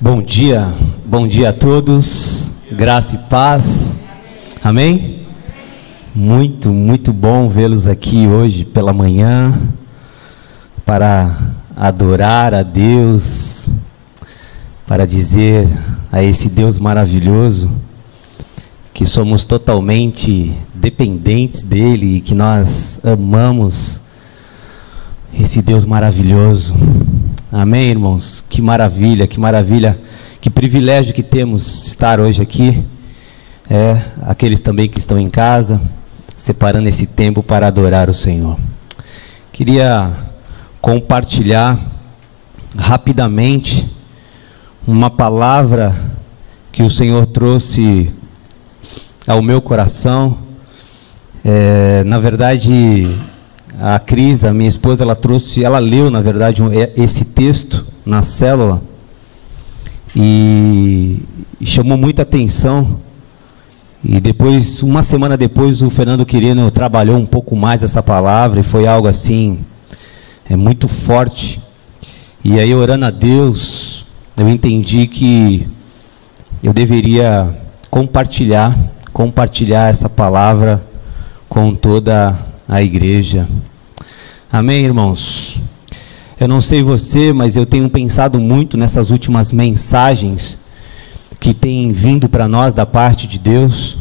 Bom dia a todos, graça e paz, amém? Muito bom vê-los aqui hoje pela manhã, para adorar a Deus, para dizer a esse Deus maravilhoso, que somos totalmente dependentes dEle e que nós amamos esse Deus maravilhoso. Amém, irmãos? Que maravilha, que privilégio que temos estar hoje aqui. Aqueles também que estão em casa, separando esse tempo para adorar o Senhor. Queria compartilhar rapidamente uma palavra que o Senhor trouxe ao meu coração. Na verdade, a Cris, a minha esposa, ela leu, na verdade, esse texto na célula e chamou muita atenção. E depois, uma semana depois, o Fernando Quirino trabalhou um pouco mais essa palavra e foi algo assim, muito forte. E aí, orando a Deus, eu entendi que eu deveria compartilhar essa palavra com toda a igreja. Amém, irmãos? Eu não sei você, mas eu tenho pensado muito nessas últimas mensagens que têm vindo para nós da parte de Deus.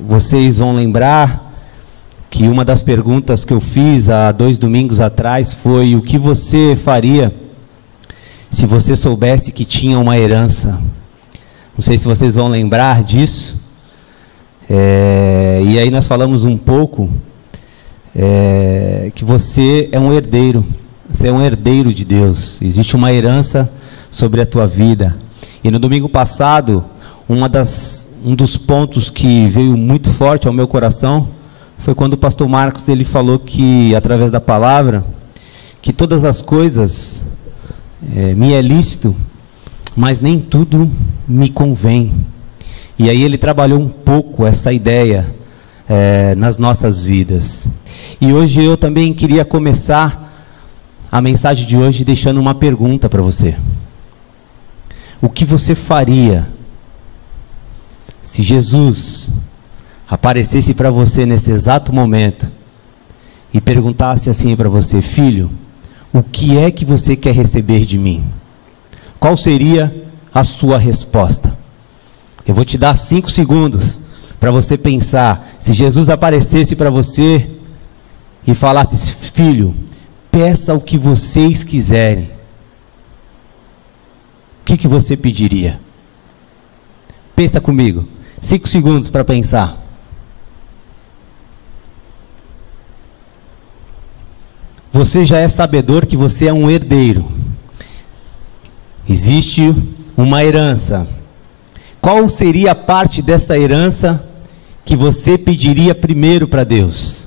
Vocês vão lembrar que uma das perguntas que eu fiz há 2 domingos atrás foi: o que você faria se você soubesse que tinha uma herança? Não sei se vocês vão lembrar disso. E aí nós falamos um pouco que você é um herdeiro. Você é um herdeiro de Deus. Existe uma herança sobre a tua vida. E no domingo passado, um dos pontos que veio muito forte ao meu coração foi quando o pastor Marcos ele falou que, através da palavra, que todas as coisas me é lícito, mas nem tudo me convém. E aí ele trabalhou um pouco essa ideia nas nossas vidas. E hoje eu também queria começar a mensagem de hoje deixando uma pergunta para você. O que você faria se Jesus aparecesse para você nesse exato momento e perguntasse assim para você: filho, o que é que você quer receber de mim? Qual seria a sua resposta? Eu vou te dar 5 segundos para você pensar. Se Jesus aparecesse para você e falasse: filho, peça o que vocês quiserem, o que você pediria? Pensa comigo, 5 segundos para pensar. Você já é sabedor que você é um herdeiro. Existe uma herança. Qual seria a parte dessa herança que você pediria primeiro para Deus?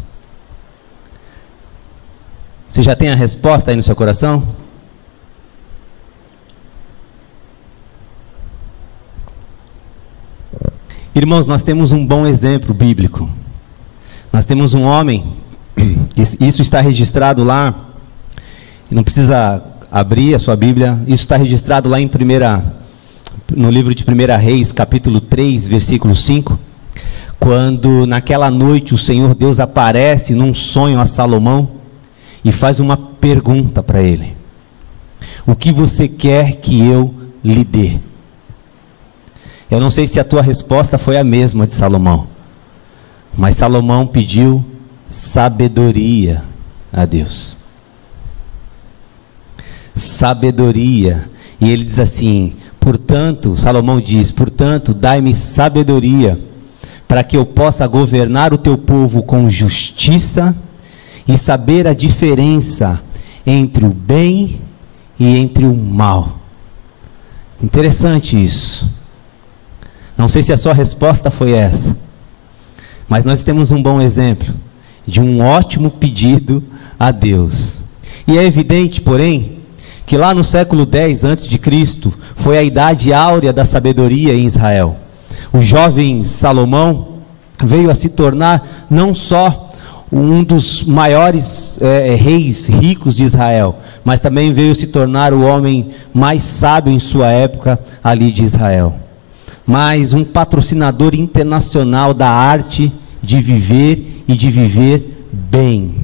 Você já tem a resposta aí no seu coração? Irmãos, nós temos um bom exemplo bíblico. Nós temos um homem, isso está registrado lá, não precisa abrir a sua Bíblia, isso está registrado lá no livro de 1 Reis, capítulo 3, versículo 5, quando naquela noite o Senhor Deus aparece num sonho a Salomão e faz uma pergunta para ele: o que você quer que eu lhe dê? Eu não sei se a tua resposta foi a mesma de Salomão, mas Salomão pediu sabedoria a Deus. Sabedoria. E ele diz assim, Salomão diz: portanto, dai-me sabedoria, para que eu possa governar o teu povo com justiça e saber a diferença entre o bem e entre o mal. Interessante isso. Não sei se a sua resposta foi essa, mas nós temos um bom exemplo de um ótimo pedido a Deus. E é evidente, porém, que lá no século X a.C. foi a idade áurea da sabedoria em Israel. O jovem Salomão veio a se tornar não só um dos maiores reis ricos de Israel, mas também veio se tornar o homem mais sábio em sua época ali de Israel. Mas um patrocinador internacional da arte de viver e de viver bem.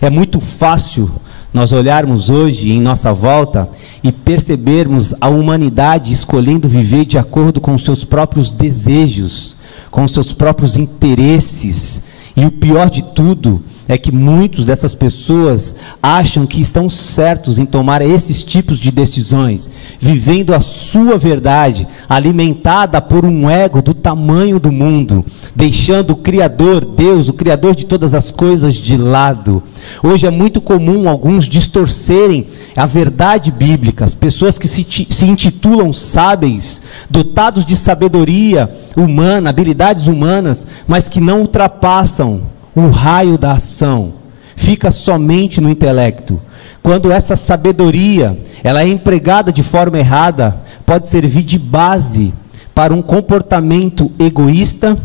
É muito fácil nós olharmos hoje em nossa volta e percebermos a humanidade escolhendo viver de acordo com os seus próprios desejos, com os seus próprios interesses. E o pior de tudo é que muitas dessas pessoas acham que estão certos em tomar esses tipos de decisões, vivendo a sua verdade, alimentada por um ego do tamanho do mundo, deixando o Criador, Deus, o Criador de todas as coisas, de lado. Hoje é muito comum alguns distorcerem a verdade bíblica, as pessoas que se intitulam sábeis, dotados de sabedoria humana, habilidades humanas, mas que não ultrapassam o raio da ação, fica somente no intelecto. Quando essa sabedoria ela é empregada de forma errada, pode servir de base para um comportamento egoísta,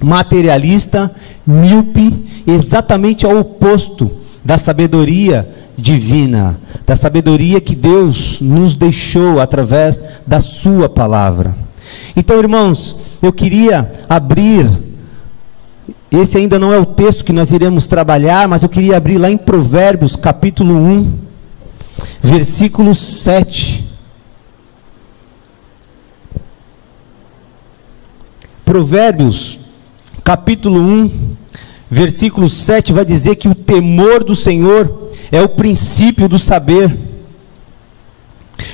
materialista, míope, exatamente ao oposto da sabedoria divina, da sabedoria que Deus nos deixou através da sua palavra. Então, irmãos, eu queria abrir, esse ainda não é o texto que nós iremos trabalhar, mas eu queria abrir lá em Provérbios, capítulo 1, versículo 7. Provérbios, capítulo 1, versículo 7, vai dizer que o temor do Senhor é o princípio do saber.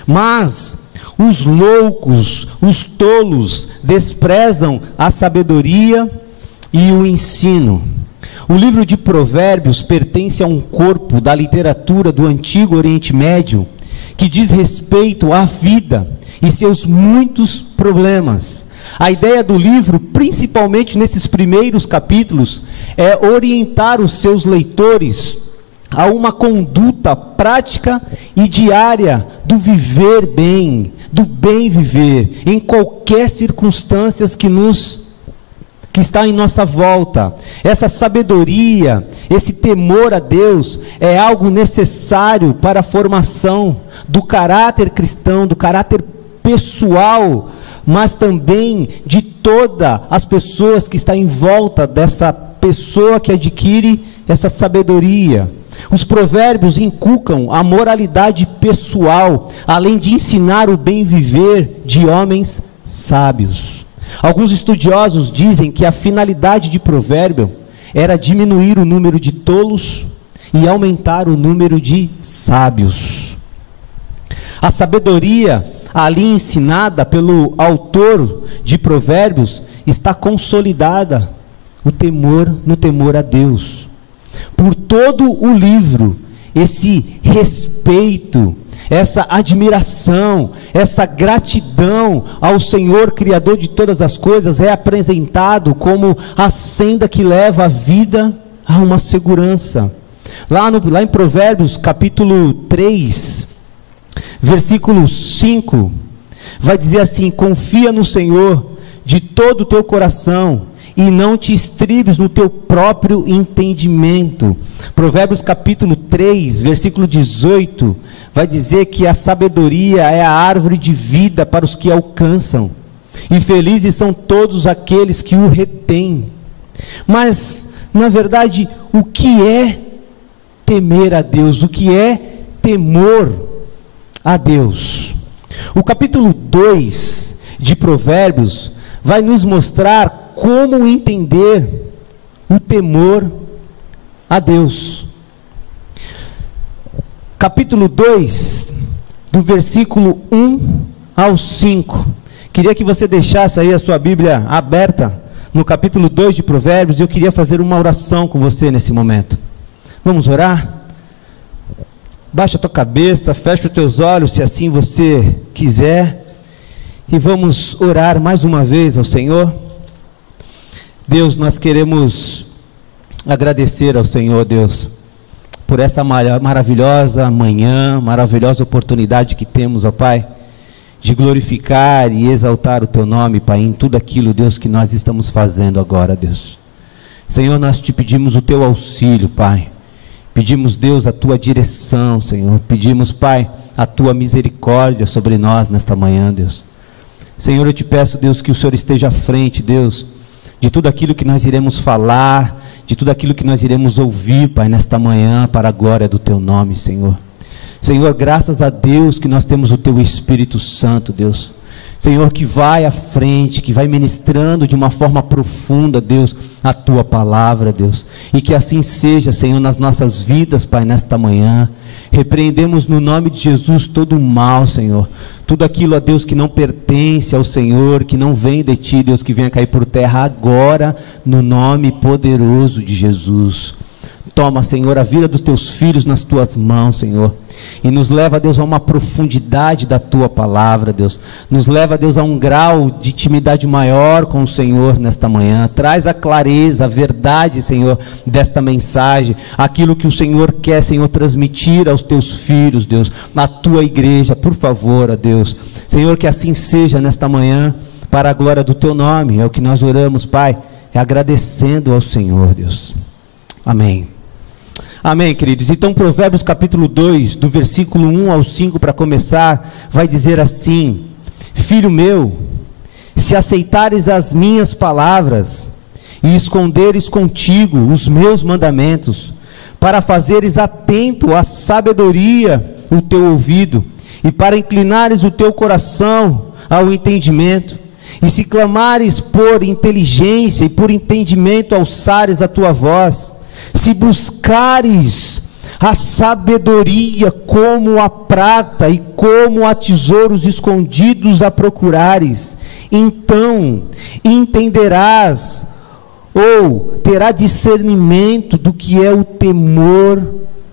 Mas os loucos, os tolos, desprezam a sabedoria e o ensino. O livro de Provérbios pertence a um corpo da literatura do Antigo Oriente Médio que diz respeito à vida e seus muitos problemas. A ideia do livro, principalmente nesses primeiros capítulos, é orientar os seus leitores a uma conduta prática e diária do viver bem, do bem viver, em qualquer circunstância que está em nossa volta. Essa sabedoria, esse temor a Deus é algo necessário para a formação do caráter cristão, do caráter pessoal, mas também de todas as pessoas que estão em volta dessa pessoa que adquire essa sabedoria. Os provérbios inculcam a moralidade pessoal, além de ensinar o bem viver de homens sábios. Alguns estudiosos dizem que a finalidade de provérbio era diminuir o número de tolos e aumentar o número de sábios. A sabedoria ali ensinada pelo autor de provérbios está consolidada no temor a Deus. Por todo o livro, esse respeito, essa admiração, essa gratidão ao Senhor Criador de todas as coisas é apresentado como a senda que leva a vida a uma segurança. Lá em Provérbios capítulo 3, versículo 5, vai dizer assim: confia no Senhor de todo o teu coração e não te estribes no teu próprio entendimento. Provérbios capítulo 3, versículo 18, vai dizer que a sabedoria é a árvore de vida para os que alcançam, e felizes são todos aqueles que o retêm. Mas, na verdade, o que é temer a Deus? O que é temor a Deus? O capítulo 2 de Provérbios vai nos mostrar como entender o temor a Deus. Capítulo 2, do versículo 1 ao 5. Queria que você deixasse aí a sua Bíblia aberta no capítulo 2 de Provérbios, e eu queria fazer uma oração com você nesse momento. Vamos orar? Baixa a tua cabeça, fecha os teus olhos, se assim você quiser, e vamos orar mais uma vez ao Senhor. Deus, nós queremos agradecer ao Senhor, Deus, por essa maravilhosa manhã, maravilhosa oportunidade que temos, ó Pai, de glorificar e exaltar o Teu nome, Pai, em tudo aquilo, Deus, que nós estamos fazendo agora, Deus. Senhor, nós te pedimos o teu auxílio, Pai. Pedimos, Deus, a tua direção, Senhor. Pedimos, Pai, a tua misericórdia sobre nós nesta manhã, Deus. Senhor, eu te peço, Deus, que o Senhor esteja à frente, Deus, de tudo aquilo que nós iremos falar, de tudo aquilo que nós iremos ouvir, Pai, nesta manhã, para a glória do teu nome, Senhor. Senhor, graças a Deus que nós temos o teu Espírito Santo, Deus. Senhor, que vai à frente, que vai ministrando de uma forma profunda, Deus, a tua palavra, Deus. E que assim seja, Senhor, nas nossas vidas, Pai, nesta manhã. Repreendemos no nome de Jesus todo o mal, Senhor. Tudo aquilo, ó Deus, que não pertence ao Senhor, que não vem de ti, Deus, que venha cair por terra agora, no nome poderoso de Jesus. Toma, Senhor, a vida dos teus filhos nas tuas mãos, Senhor, e nos leva, Deus, a uma profundidade da tua palavra, Deus. Nos leva, Deus, a um grau de intimidade maior com o Senhor nesta manhã. Traz a clareza, a verdade, Senhor, desta mensagem, aquilo que o Senhor quer, Senhor, transmitir aos teus filhos, Deus, na tua igreja, por favor, ó Deus. Senhor, que assim seja nesta manhã, para a glória do teu nome. É o que nós oramos, Pai, agradecendo ao Senhor, Deus. Amém. Amém, queridos. Então, Provérbios capítulo 2, do versículo 1 ao 5, para começar, vai dizer assim: Filho meu, se aceitares as minhas palavras e esconderes contigo os meus mandamentos, para fazeres atento à sabedoria o teu ouvido, e para inclinares o teu coração ao entendimento, e se clamares por inteligência e por entendimento alçares a tua voz, se buscares a sabedoria como a prata e como a tesouros escondidos a procurares, então entenderás ou terá discernimento do que é o temor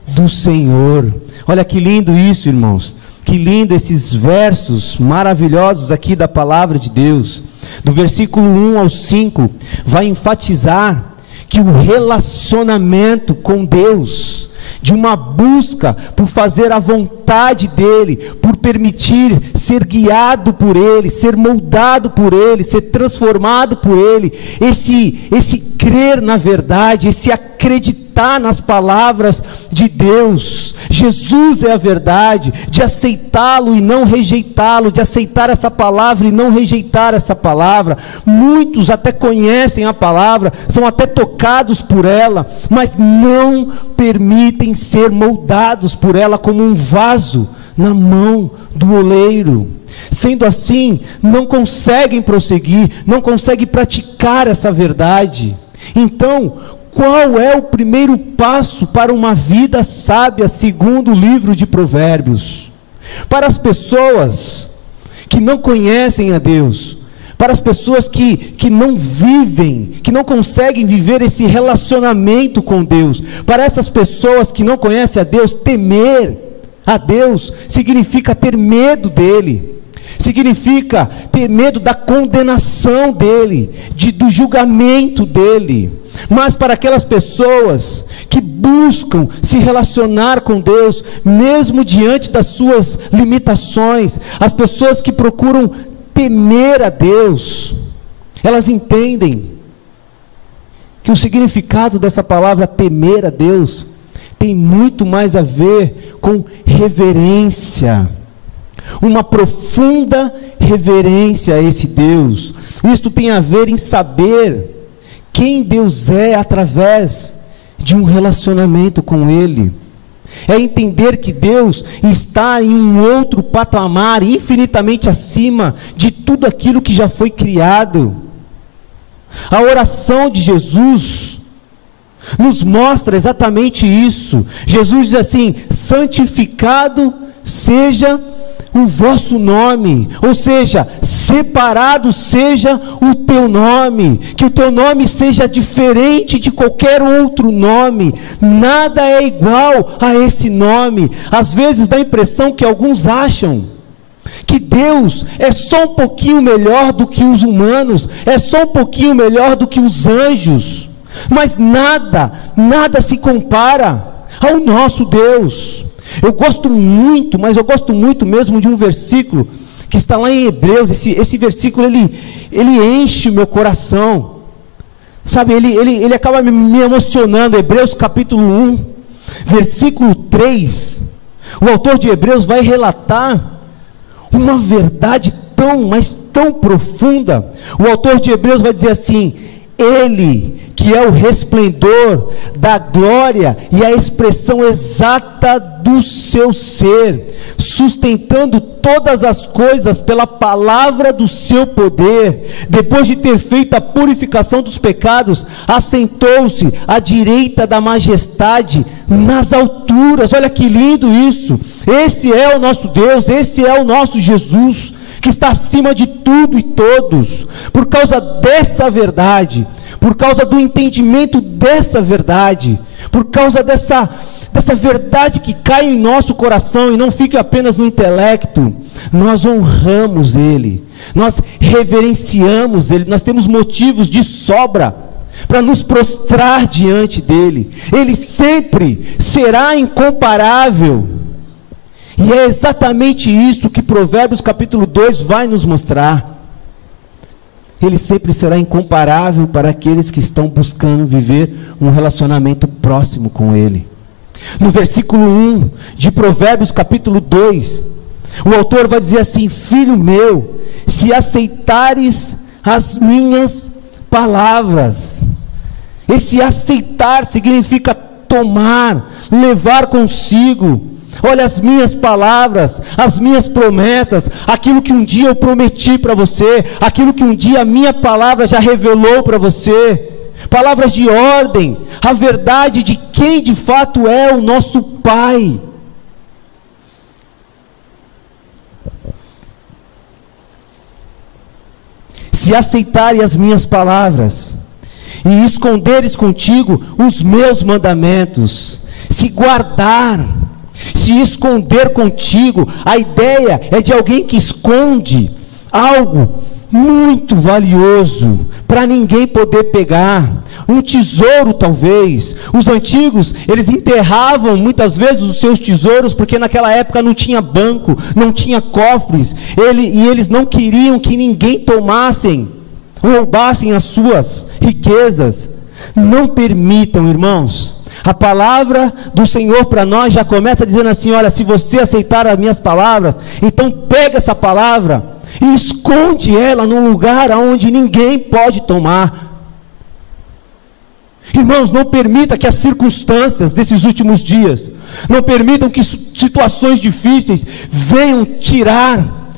do Senhor. Olha que lindo isso, irmãos. Que lindo esses versos maravilhosos aqui da palavra de Deus. Do versículo 1 ao 5, vai enfatizar que o relacionamento com Deus, de uma busca por fazer a vontade dEle, por permitir ser guiado por Ele, ser moldado por Ele, ser transformado por Ele, esse crer na verdade, esse acreditar nas palavras de Deus. Jesus é a verdade, de aceitá-lo e não rejeitá-lo, de aceitar essa palavra e não rejeitar essa palavra. Muitos até conhecem a palavra, são até tocados por ela, mas não permitem ser moldados por ela como um vaso na mão do oleiro. Sendo assim, não conseguem prosseguir, não conseguem praticar essa verdade. Então, qual é o primeiro passo para uma vida sábia, segundo o livro de Provérbios? Para as pessoas que não conhecem a Deus, para as pessoas que não vivem, que não conseguem viver esse relacionamento com Deus, para essas pessoas que não conhecem a Deus, temer a Deus significa ter medo dEle, significa ter medo da condenação dEle, do julgamento dEle. Mas para aquelas pessoas que buscam se relacionar com Deus, mesmo diante das suas limitações, as pessoas que procuram temer a Deus, elas entendem que o significado dessa palavra temer a Deus tem muito mais a ver com reverência, uma profunda reverência a esse Deus. Isto tem a ver em saber quem Deus é através de um relacionamento com Ele. É entender que Deus está em um outro patamar, infinitamente acima de tudo aquilo que já foi criado. A oração de Jesus nos mostra exatamente isso. Jesus diz assim: santificado seja o vosso nome, ou seja, separado seja o teu nome, que o teu nome seja diferente de qualquer outro nome, nada é igual a esse nome. Às vezes dá a impressão que alguns acham que Deus é só um pouquinho melhor do que os humanos, é só um pouquinho melhor do que os anjos, mas nada se compara ao nosso Deus. Eu gosto muito, mas eu gosto muito mesmo de um versículo que está lá em Hebreus. Esse versículo ele enche o meu coração. Sabe, ele acaba me emocionando. Hebreus capítulo 1, versículo 3. O autor de Hebreus vai relatar uma verdade mas tão profunda. O autor de Hebreus vai dizer assim: Ele, que é o resplendor da glória e a expressão exata do seu ser, sustentando todas as coisas pela palavra do seu poder, depois de ter feito a purificação dos pecados, assentou-se à direita da majestade nas alturas. Olha que lindo isso! Esse é o nosso Deus, esse é o nosso Jesus, que está acima de tudo e todos. Por causa dessa verdade, por causa do entendimento dessa verdade, por causa dessa verdade que cai em nosso coração e não fica apenas no intelecto, nós honramos Ele, nós reverenciamos Ele, nós temos motivos de sobra para nos prostrar diante dEle. Ele sempre será incomparável. E é exatamente isso que Provérbios capítulo 2 vai nos mostrar. Ele sempre será incomparável para aqueles que estão buscando viver um relacionamento próximo com Ele. No versículo 1 de Provérbios capítulo 2, o autor vai dizer assim: filho meu, se aceitares as minhas palavras. Esse aceitar significa tomar, levar consigo. Olha, as minhas palavras, as minhas promessas, aquilo que um dia eu prometi para você, aquilo que um dia a minha palavra já revelou para você, palavras de ordem, a verdade de quem de fato é o nosso Pai. Se aceitarem as minhas palavras e esconderes contigo os meus mandamentos, se guardar, se esconder contigo, a ideia é de alguém que esconde algo muito valioso, para ninguém poder pegar, um tesouro talvez. Os antigos, eles enterravam muitas vezes os seus tesouros, porque naquela época não tinha banco, não tinha cofres, e eles não queriam que ninguém tomassem, roubassem as suas riquezas. Não permitam, irmãos. A palavra do Senhor para nós já começa dizendo assim: olha, se você aceitar as minhas palavras, então pega essa palavra e esconde ela num lugar onde ninguém pode tomar. Irmãos, não permita que as circunstâncias desses últimos dias, não permitam que situações difíceis venham tirar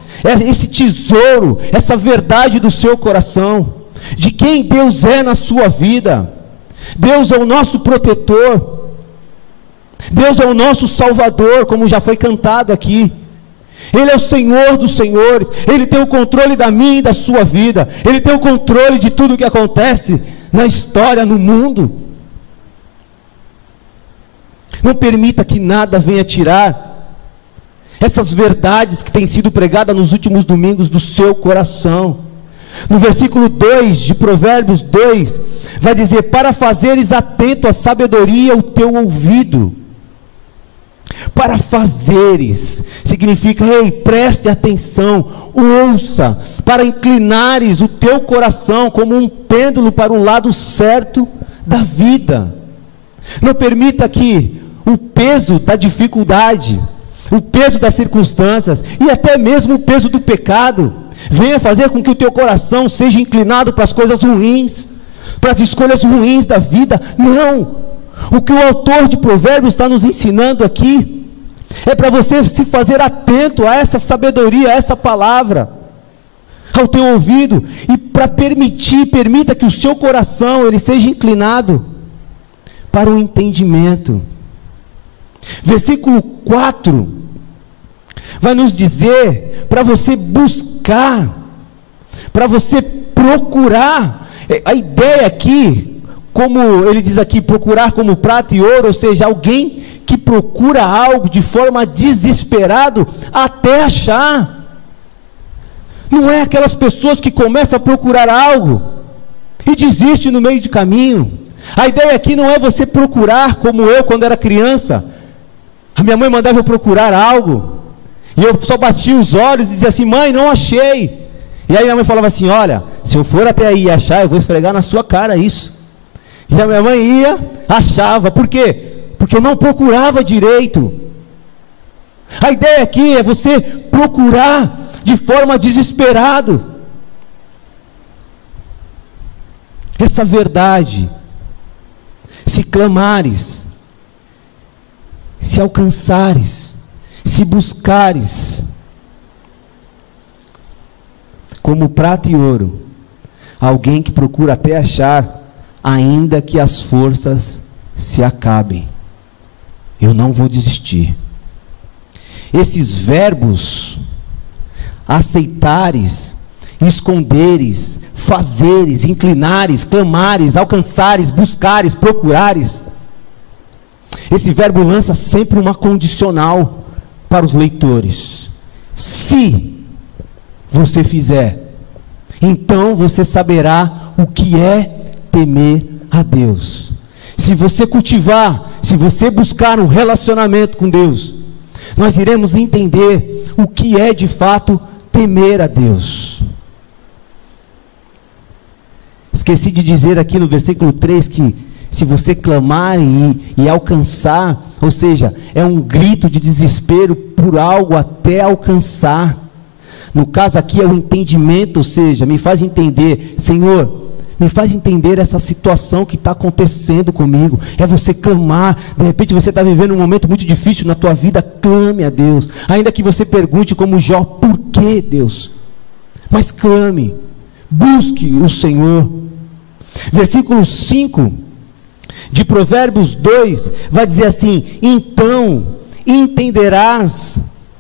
esse tesouro, essa verdade do seu coração, de quem Deus é na sua vida. Deus é o nosso protetor, Deus é o nosso Salvador, como já foi cantado aqui. Ele é o Senhor dos senhores, Ele tem o controle da minha e da sua vida, Ele tem o controle de tudo que acontece na história, no mundo. Não permita que nada venha tirar essas verdades que têm sido pregadas nos últimos domingos do seu coração. No versículo 2 de Provérbios 2, vai dizer: para fazeres atento à sabedoria o teu ouvido. Para fazeres, significa, ei, preste atenção, ouça, para inclinares o teu coração como um pêndulo para o lado certo da vida. Não permita que o peso da dificuldade, o peso das circunstâncias e até mesmo o peso do pecado venha fazer com que o teu coração seja inclinado para as coisas ruins, para as escolhas ruins da vida. Não! O que o autor de Provérbios está nos ensinando aqui é para você se fazer atento a essa sabedoria, a essa palavra, ao teu ouvido, e para permita que o seu coração ele seja inclinado para o entendimento. Versículo 4 vai nos dizer para você buscar, para você procurar. A ideia aqui, como ele diz aqui, procurar como prata e ouro, ou seja, alguém que procura algo de forma desesperada até achar. Não é aquelas pessoas que começam a procurar algo e desistem no meio de caminho. A ideia aqui não é você procurar como eu quando era criança. A minha mãe mandava eu procurar algo e eu só batia os olhos e dizia assim: mãe, não achei. E aí minha mãe falava assim: olha, se eu for até aí e achar, eu vou esfregar na sua cara isso. E a minha mãe ia, achava. Por quê? Porque eu não procurava direito. A ideia aqui é você procurar de forma desesperada essa verdade. Se clamares, se alcançares, se buscares, como prata e ouro, alguém que procura até achar, ainda que as forças se acabem. Eu não vou desistir. Esses verbos, aceitares, esconderes, fazeres, inclinares, clamares, alcançares, buscares, procurares, esse verbo lança sempre uma condicional para os leitores. Se você fizer, então você saberá o que é temer a Deus. Se você cultivar, se você buscar um relacionamento com Deus, nós iremos entender o que é de fato temer a Deus. Esqueci de dizer aqui no versículo 3 que se você clamar e alcançar, ou seja, é um grito de desespero por algo até alcançar. No caso aqui é o entendimento, ou seja, me faz entender, Senhor, me faz entender essa situação que está acontecendo comigo. É você clamar. De repente você está vivendo um momento muito difícil na tua vida, clame a Deus. Ainda que você pergunte como Jó, por que Deus? Mas clame, busque o Senhor. Versículo 5 de Provérbios 2 vai dizer assim: então entenderás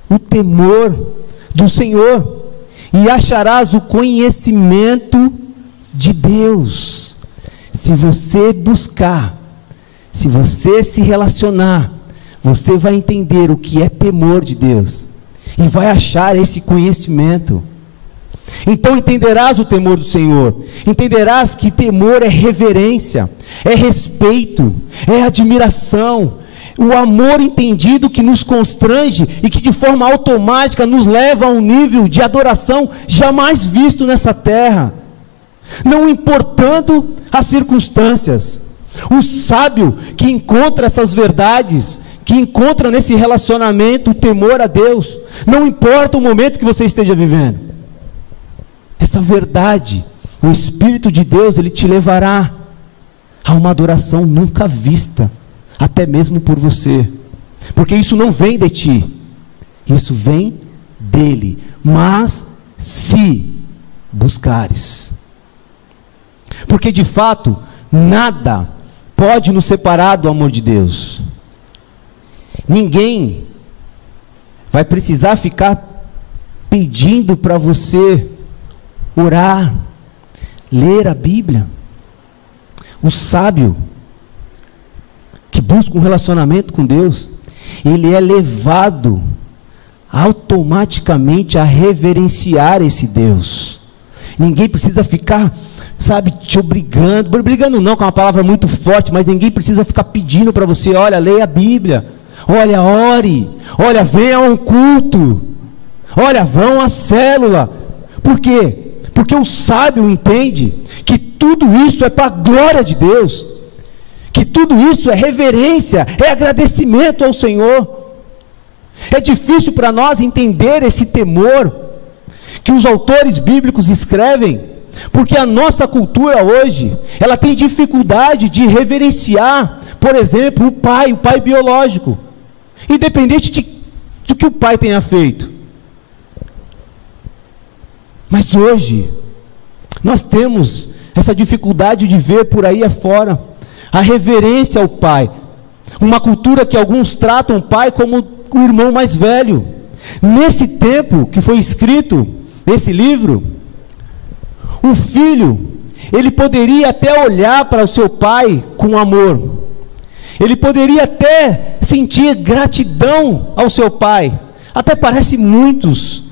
o temor do Senhor e acharás o conhecimento de Deus. Se você buscar, se você se relacionar, você vai entender o que é temor de Deus e vai achar esse conhecimento. Então entenderás o temor do Senhor, entenderás que temor é reverência, é respeito, é admiração, o amor entendido que nos constrange e que de forma automática nos leva a um nível de adoração jamais visto nessa terra, não importando as circunstâncias. O sábio que encontra essas verdades, que encontra nesse relacionamento o temor a Deus, não importa o momento que você esteja vivendo, essa verdade, o Espírito de Deus, Ele te levará a uma adoração nunca vista, até mesmo por você, porque isso não vem de ti, isso vem dEle, mas se buscares, porque de fato, nada pode nos separar do amor de Deus. Ninguém vai precisar ficar pedindo para você orar, ler a Bíblia. O sábio que busca um relacionamento com Deus, ele é levado automaticamente a reverenciar esse Deus. Ninguém precisa ficar, te obrigando não, que é uma palavra muito forte, mas ninguém precisa ficar pedindo para você: olha, leia a Bíblia, olha, ore, olha, venha a um culto, olha, vão à célula. Por quê? Porque o sábio entende que tudo isso é para a glória de Deus, que tudo isso é reverência, é agradecimento ao Senhor. É difícil para nós entender esse temor que os autores bíblicos escrevem, porque a nossa cultura hoje, ela tem dificuldade de reverenciar, por exemplo, o pai biológico, independente do que o pai tenha feito. Mas hoje, nós temos essa dificuldade de ver por aí afora a reverência ao pai, uma cultura que alguns tratam o pai como o irmão mais velho. Nesse tempo que foi escrito esse livro, o filho, ele poderia até olhar para o seu pai com amor, ele poderia até sentir gratidão ao seu pai. Até parece muitos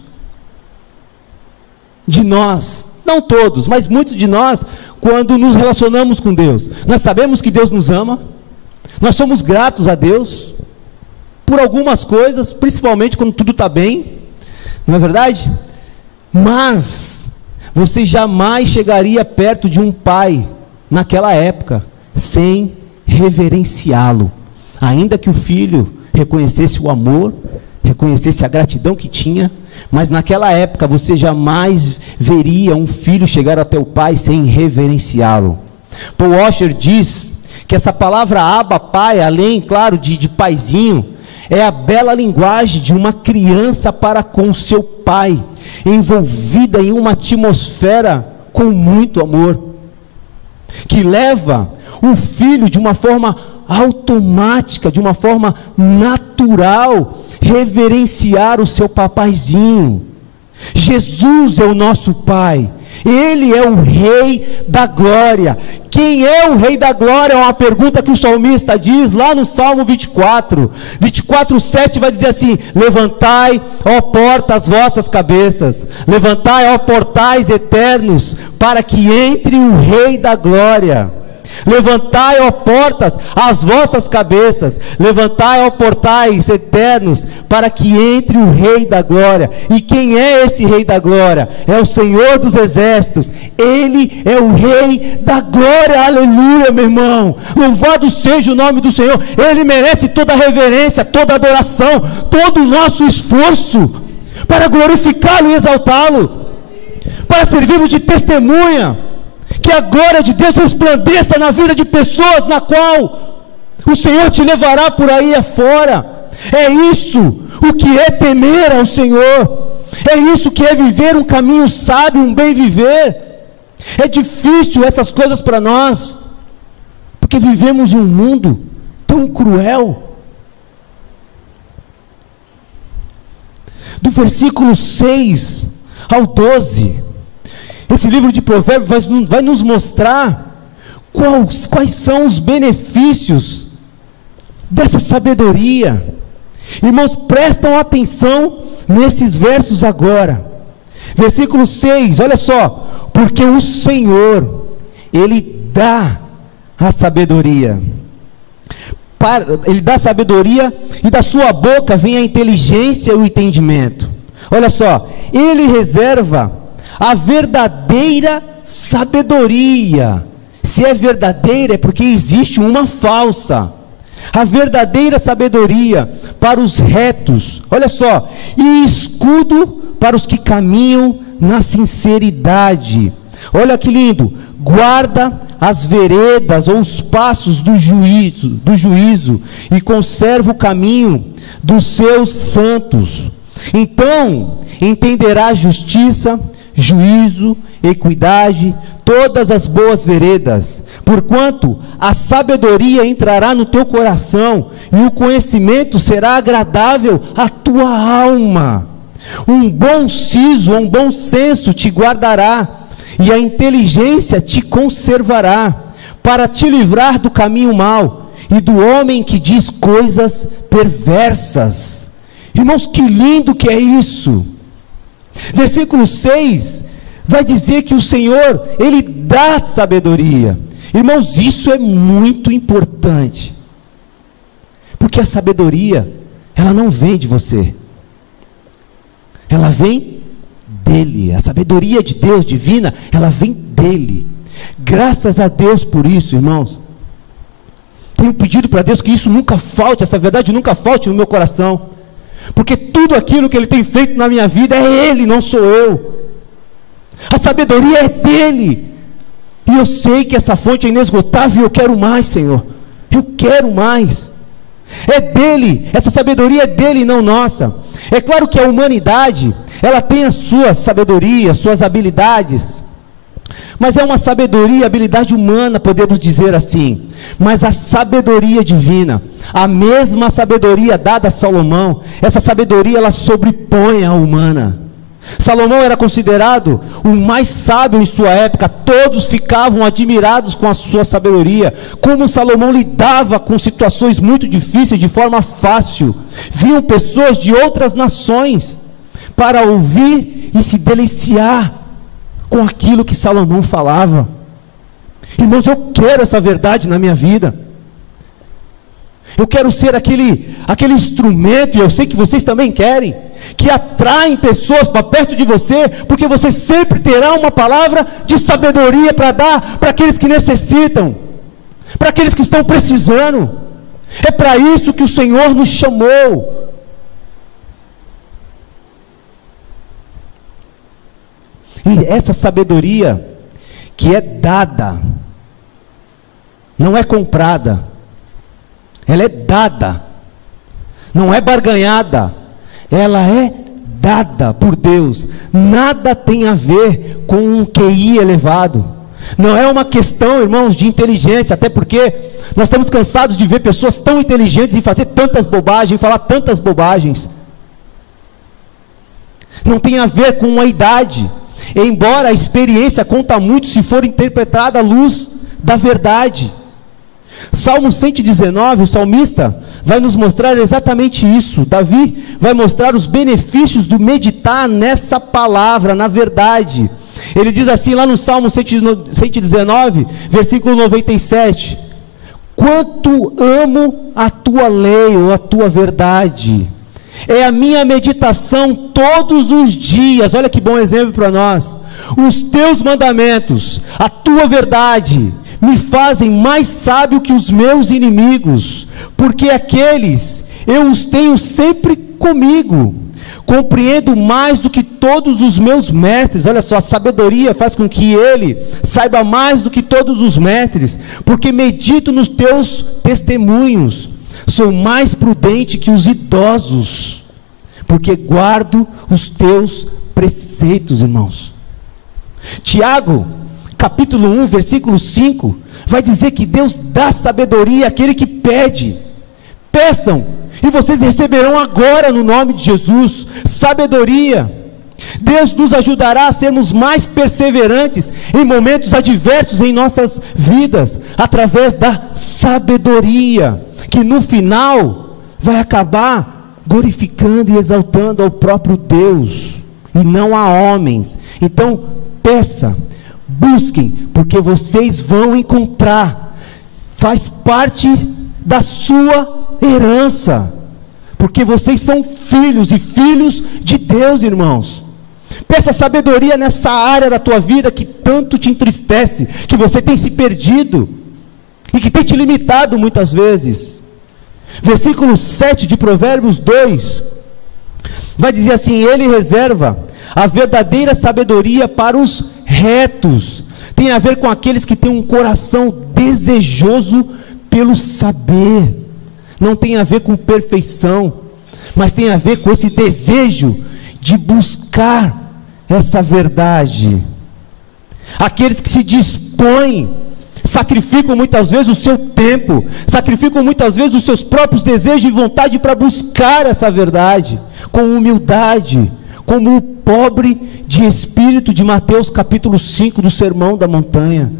de nós, não todos, mas muitos de nós, quando nos relacionamos com Deus, nós sabemos que Deus nos ama, nós somos gratos a Deus por algumas coisas, principalmente quando tudo está bem, não é verdade? Mas você jamais chegaria perto de um pai naquela época sem reverenciá-lo. Ainda que o filho reconhecesse o amor, reconhecesse a gratidão que tinha, mas naquela época você jamais veria um filho chegar até o pai sem reverenciá-lo. Paul Washer diz que essa palavra Abba, pai, além, claro, de paizinho, é a bela linguagem de uma criança para com seu pai, envolvida em uma atmosfera com muito amor, que leva o filho de uma forma automática, de uma forma natural, reverenciar o seu papaizinho. Jesus é o nosso Pai, Ele é o Rei da Glória. Quem é o Rei da Glória? É uma pergunta que o salmista diz lá no Salmo 24, 7 vai dizer assim: levantai, ó portas, as vossas cabeças, levantai, ó portais eternos, para que entre o Rei da Glória. Levantai, ó portas, as vossas cabeças, levantai, ó portais eternos, para que entre o Rei da Glória. E quem é esse Rei da Glória? É o Senhor dos Exércitos. Ele é o Rei da Glória. Aleluia, meu irmão. Louvado seja o nome do Senhor. Ele merece toda a reverência, toda a adoração, todo o nosso esforço para glorificá-lo e exaltá-lo, para servirmos de testemunha, que a glória de Deus resplandeça na vida de pessoas na qual o Senhor te levará por aí afora. É isso o que é temer ao Senhor, é isso que é viver um caminho sábio, um bem viver. É difícil essas coisas para nós, porque vivemos em um mundo tão cruel. Do versículo 6 ao 12, esse livro de Provérbios vai nos mostrar quais são os benefícios dessa sabedoria. Irmãos, prestam atenção nesses versos agora. Versículo 6, olha só: porque o Senhor, Ele dá a sabedoria. Ele dá sabedoria, e da sua boca vem a inteligência e o entendimento. Olha só, Ele reserva a verdadeira sabedoria. Se é verdadeira, é porque existe uma falsa. A verdadeira sabedoria para os retos, olha só, e escudo para os que caminham na sinceridade. Olha que lindo: guarda as veredas ou os passos do juízo, e conserva o caminho dos seus santos. Então entenderá justiça, juízo, equidade, todas as boas veredas, porquanto a sabedoria entrará no teu coração, e o conhecimento será agradável à tua alma. Um bom siso, um bom senso te guardará, e a inteligência te conservará, para te livrar do caminho mau, e do homem que diz coisas perversas. Irmãos, que lindo que é isso! Versículo 6 vai dizer que o Senhor, Ele dá sabedoria. Irmãos, isso é muito importante, porque a sabedoria, ela não vem de você, ela vem dEle. A sabedoria de Deus divina, ela vem dEle. Graças a Deus por isso, irmãos. Tenho pedido para Deus que isso nunca falte, essa verdade nunca falte no meu coração, porque tudo aquilo que Ele tem feito na minha vida é Ele, não sou eu. A sabedoria é dEle, e eu sei que essa fonte é inesgotável, e eu quero mais, Senhor, eu quero mais. É dEle, essa sabedoria é dEle e não nossa. É claro que a humanidade, ela tem a sua sabedoria, suas habilidades, mas é uma sabedoria, habilidade humana, podemos dizer assim. Mas a sabedoria divina, a mesma sabedoria dada a Salomão, essa sabedoria ela sobrepõe a humana. Salomão era considerado o mais sábio em sua época, todos ficavam admirados com a sua sabedoria, como Salomão lidava com situações muito difíceis de forma fácil. Vinham pessoas de outras nações para ouvir e se deliciar com aquilo que Salomão falava. Irmãos, eu quero essa verdade na minha vida. Eu quero ser aquele instrumento, e eu sei que vocês também querem, que atraem pessoas para perto de você, porque você sempre terá uma palavra de sabedoria para dar para aqueles que necessitam, para aqueles que estão precisando. É para isso que o Senhor nos chamou. E essa sabedoria que é dada, não é comprada, ela é dada, não é barganhada, ela é dada por Deus. Nada tem a ver com um QI elevado, não é uma questão, irmãos, de inteligência, até porque nós estamos cansados de ver pessoas tão inteligentes e fazer tantas bobagens, falar tantas bobagens. Não tem a ver com a idade, embora a experiência conta muito se for interpretada à luz da verdade. Salmo 119, o salmista vai nos mostrar exatamente isso. Davi vai mostrar os benefícios do meditar nessa palavra, na verdade. Ele diz assim lá no Salmo 119, versículo 97: quanto amo a tua lei, ou a tua verdade, é a minha meditação todos os dias. Olha que bom exemplo para nós. Os teus mandamentos, a tua verdade, me fazem mais sábio que os meus inimigos, porque aqueles eu os tenho sempre comigo. Compreendo mais do que todos os meus mestres. Olha só, a sabedoria faz com que ele saiba mais do que todos os mestres, porque medito nos teus testemunhos. Sou mais prudente que os idosos, porque guardo os teus preceitos, irmãos. Tiago, capítulo 1, versículo 5, vai dizer que Deus dá sabedoria àquele que pede. Peçam, e vocês receberão agora no nome de Jesus, sabedoria. Deus nos ajudará a sermos mais perseverantes em momentos adversos em nossas vidas, através da sabedoria, que no final vai acabar glorificando e exaltando ao próprio Deus, e não a homens. Então, peça, busquem, porque vocês vão encontrar, faz parte da sua herança, porque vocês são filhos e filhos de Deus, irmãos. Peça sabedoria nessa área da tua vida que tanto te entristece, que você tem se perdido e que tem te limitado muitas vezes. Versículo 7 de Provérbios 2 vai dizer assim: ele reserva a verdadeira sabedoria para os retos. Tem a ver com aqueles que têm um coração desejoso pelo saber. Não tem a ver com perfeição, mas tem a ver com esse desejo de buscar essa verdade. Aqueles que se dispõem, sacrificam muitas vezes o seu tempo, sacrificam muitas vezes os seus próprios desejos e vontade para buscar essa verdade, com humildade, como o pobre de espírito de Mateus capítulo 5 do Sermão da Montanha.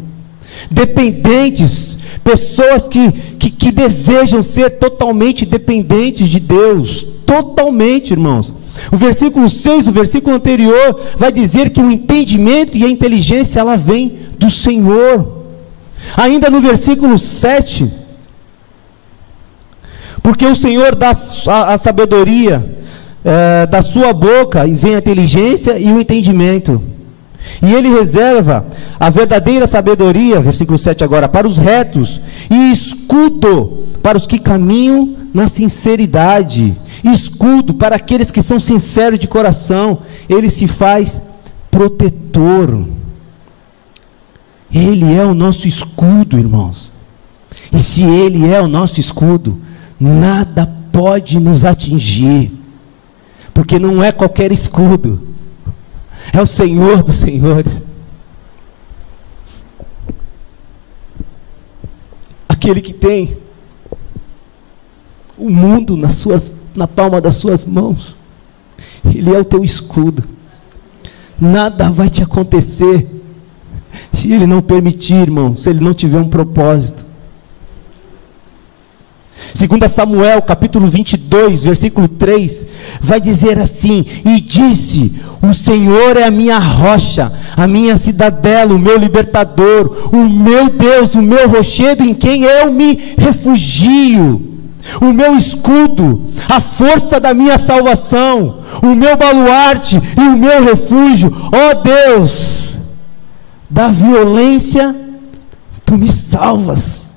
Dependentes, pessoas que desejam ser totalmente dependentes de Deus, totalmente, irmãos. O versículo 6, o versículo anterior, vai dizer que o entendimento e a inteligência, ela vem do Senhor. Ainda no versículo 7, porque o Senhor dá a sabedoria, da sua boca vem a inteligência e o entendimento. E ele reserva a verdadeira sabedoria, versículo 7 agora, para os retos, e escudo para os que caminham na sinceridade. Escudo para aqueles que são sinceros de coração. Ele se faz protetor. Ele é o nosso escudo, irmãos. E se ele é o nosso escudo, nada pode nos atingir, porque não é qualquer escudo, é o Senhor dos senhores, aquele que tem o mundo na palma das suas mãos. Ele é o teu escudo. Nada vai te acontecer se ele não permitir, irmão, se ele não tiver um propósito. 2 Samuel, capítulo 22, versículo 3, vai dizer assim: e disse, o Senhor é a minha rocha, a minha cidadela, o meu libertador, o meu Deus, o meu rochedo em quem eu me refugio, o meu escudo, a força da minha salvação, o meu baluarte e o meu refúgio. Ó Deus, da violência tu me salvas.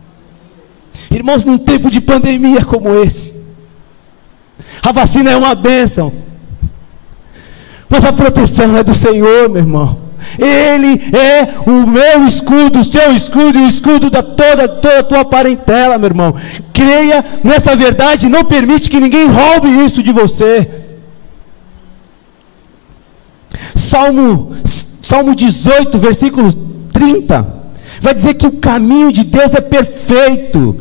Irmãos, num tempo de pandemia como esse, a vacina é uma bênção, mas a proteção é do Senhor, meu irmão. Ele é o meu escudo, o seu escudo e o escudo da toda a tua parentela, meu irmão. Creia nessa verdade, não permite que ninguém roube isso de você. Salmo 18, versículo 30, vai dizer que o caminho de Deus é perfeito.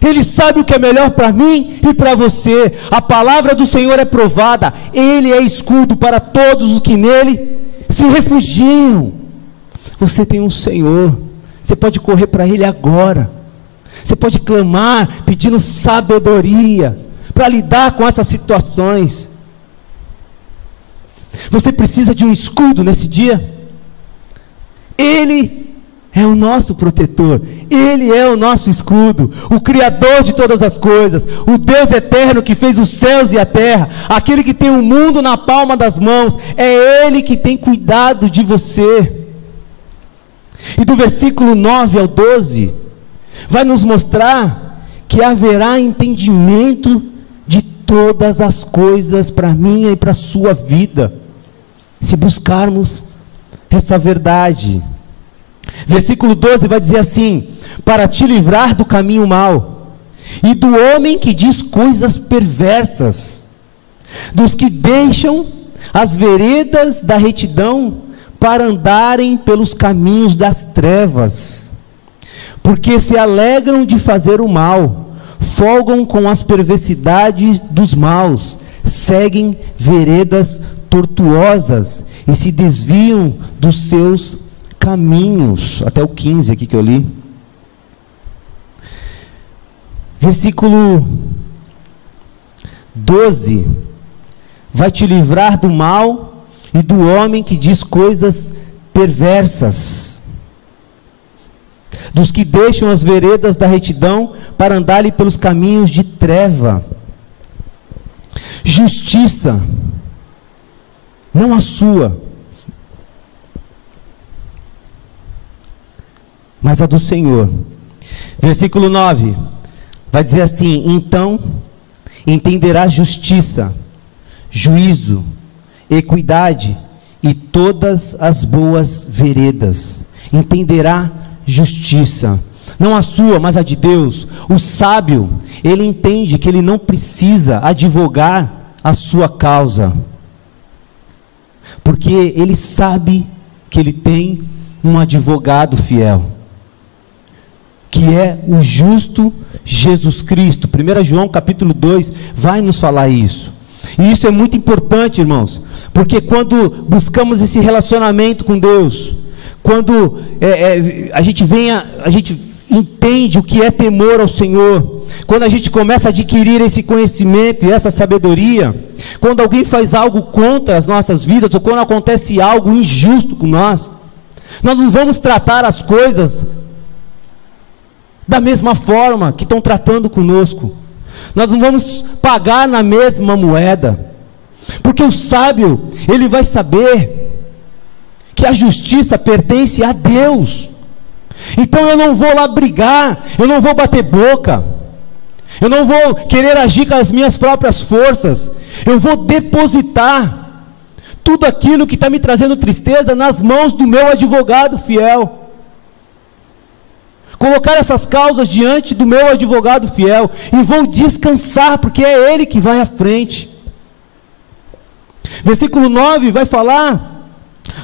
Ele sabe o que é melhor para mim e para você. A palavra do Senhor é provada. Ele é escudo para todos os que nele se refugiam. Você tem um Senhor. Você pode correr para Ele agora. Você pode clamar pedindo sabedoria para lidar com essas situações. Você precisa de um escudo nesse dia. Ele é o nosso protetor, Ele é o nosso escudo, o Criador de todas as coisas, o Deus eterno que fez os céus e a terra, aquele que tem o mundo na palma das mãos, é Ele que tem cuidado de você. E do versículo 9 ao 12, vai nos mostrar que haverá entendimento de todas as coisas para a minha e para a sua vida, se buscarmos essa verdade. Versículo 12 vai dizer assim: para te livrar do caminho mau, e do homem que diz coisas perversas, dos que deixam as veredas da retidão para andarem pelos caminhos das trevas, porque se alegram de fazer o mal, folgam com as perversidades dos maus, seguem veredas tortuosas e se desviam dos seus caminhos. Até o 15 aqui que eu li. Versículo 12: vai te livrar do mal e do homem que diz coisas perversas, dos que deixam as veredas da retidão para andarem pelos caminhos de treva. Justiça, não a sua, mas a do Senhor. Versículo 9, vai dizer assim: então entenderás justiça, juízo, equidade e todas as boas veredas. Entenderá justiça, não a sua, mas a de Deus. O sábio, ele entende que ele não precisa advogar a sua causa, porque ele sabe que ele tem um advogado fiel, que é o justo Jesus Cristo. 1 João capítulo 2 vai nos falar isso. E isso é muito importante, irmãos, porque quando buscamos esse relacionamento com Deus, quando a gente entende o que é temor ao Senhor, quando a gente começa a adquirir esse conhecimento e essa sabedoria, quando alguém faz algo contra as nossas vidas, ou quando acontece algo injusto com nós não vamos tratar as coisas da mesma forma que estão tratando conosco. Nós não vamos pagar na mesma moeda, porque o sábio, ele vai saber que a justiça pertence a Deus. Então eu não vou lá brigar, eu não vou bater boca, eu não vou querer agir com as minhas próprias forças, eu vou depositar tudo aquilo que está me trazendo tristeza nas mãos do meu advogado fiel. Colocar essas causas diante do meu advogado fiel, e vou descansar, porque é Ele que vai à frente. Versículo 9 vai falar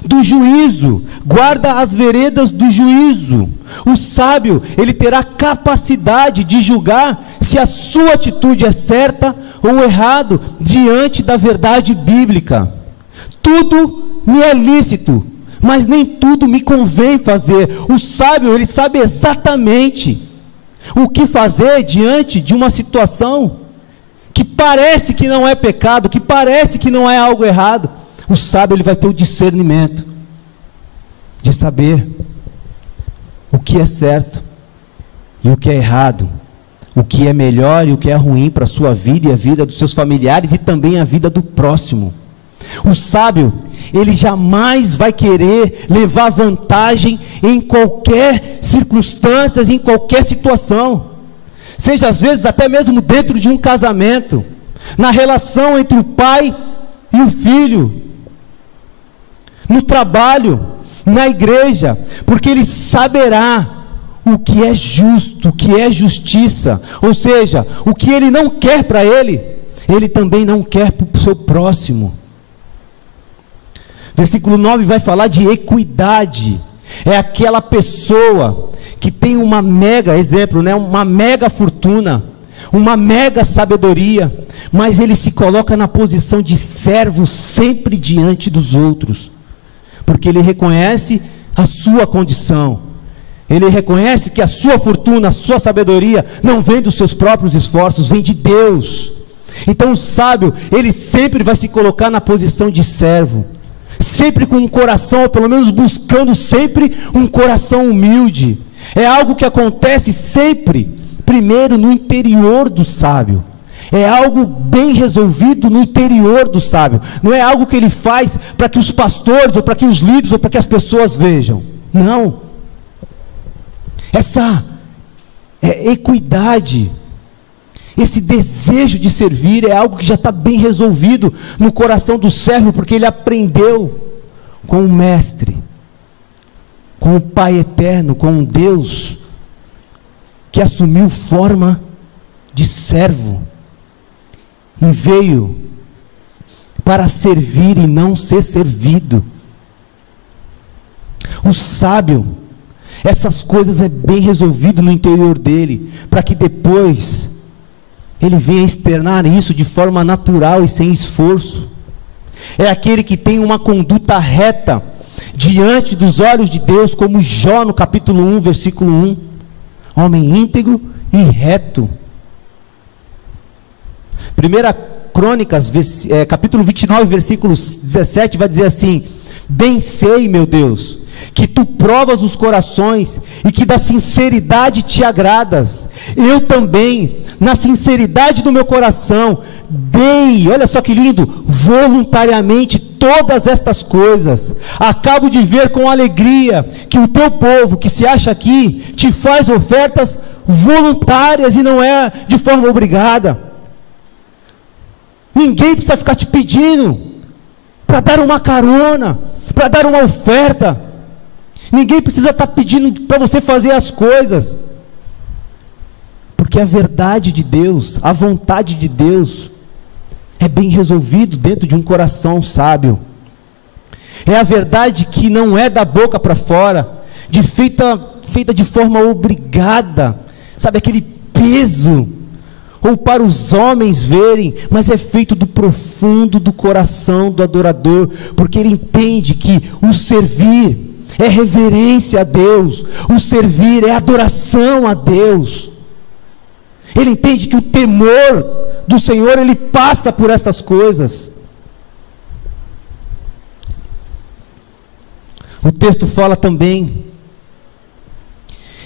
do juízo. Guarda as veredas do juízo. O sábio, ele terá capacidade de julgar se a sua atitude é certa ou errado diante da verdade bíblica. Tudo me é lícito, mas nem tudo me convém fazer. O sábio, ele sabe exatamente o que fazer diante de uma situação que parece que não é pecado, que parece que não é algo errado. O sábio, ele vai ter o discernimento de saber o que é certo e o que é errado, o que é melhor e o que é ruim para a sua vida e a vida dos seus familiares e também a vida do próximo. O sábio, ele jamais vai querer levar vantagem em qualquer circunstância, em qualquer situação. seja às vezes até mesmo dentro de um casamento, na relação entre o pai e o filho, no trabalho, na igreja, porque ele saberá o que é justo, o que é justiça, ou seja, o que ele não quer para ele, ele também não quer para o seu próximo. Versículo 9 vai falar de equidade. É aquela pessoa que tem uma mega, exemplo, né, uma mega fortuna, uma mega sabedoria, mas ele se coloca na posição de servo sempre diante dos outros, porque ele reconhece a sua condição, ele reconhece que a sua fortuna, a sua sabedoria não vem dos seus próprios esforços, vem de Deus. Então o sábio, ele sempre vai se colocar na posição de servo, sempre com um coração, ou pelo menos buscando sempre um coração humilde. É algo que acontece sempre, primeiro no interior do sábio. É algo bem resolvido no interior do sábio. Não é algo que ele faz para que os pastores, ou para que os líderes, ou para que as pessoas vejam. Não. Essa equidade, esse desejo de servir é algo que já está bem resolvido no coração do servo, porque ele aprendeu com o mestre, com o Pai eterno, com um Deus que assumiu forma de servo e veio para servir e não ser servido. O sábio, essas coisas é bem resolvido no interior dele, para que depois ele venha externar isso de forma natural e sem esforço. É aquele que tem uma conduta reta diante dos olhos de Deus, como Jó no capítulo 1, versículo 1. Homem íntegro e reto. 1 Crônicas, capítulo 29, versículo 17, vai dizer assim: bem sei, meu Deus, que tu provas os corações e que da sinceridade te agradas. Eu também, na sinceridade do meu coração, dei, olha só que lindo, voluntariamente todas estas coisas. Acabo de ver com alegria que o teu povo, que se acha aqui, te faz ofertas voluntárias e não é de forma obrigada. Ninguém precisa ficar te pedindo para dar uma carona, para dar uma oferta. Ninguém precisa estar pedindo para você fazer as coisas, porque a verdade de Deus, a vontade de Deus, é bem resolvido dentro de um coração sábio. É a verdade que não é da boca para fora, feita de forma obrigada, sabe, aquele peso, ou para os homens verem, mas é feito do profundo do coração do adorador, porque ele entende que o servir é reverência a Deus, o servir é adoração a Deus. Ele entende que o temor do Senhor, ele passa por essas coisas. O texto fala também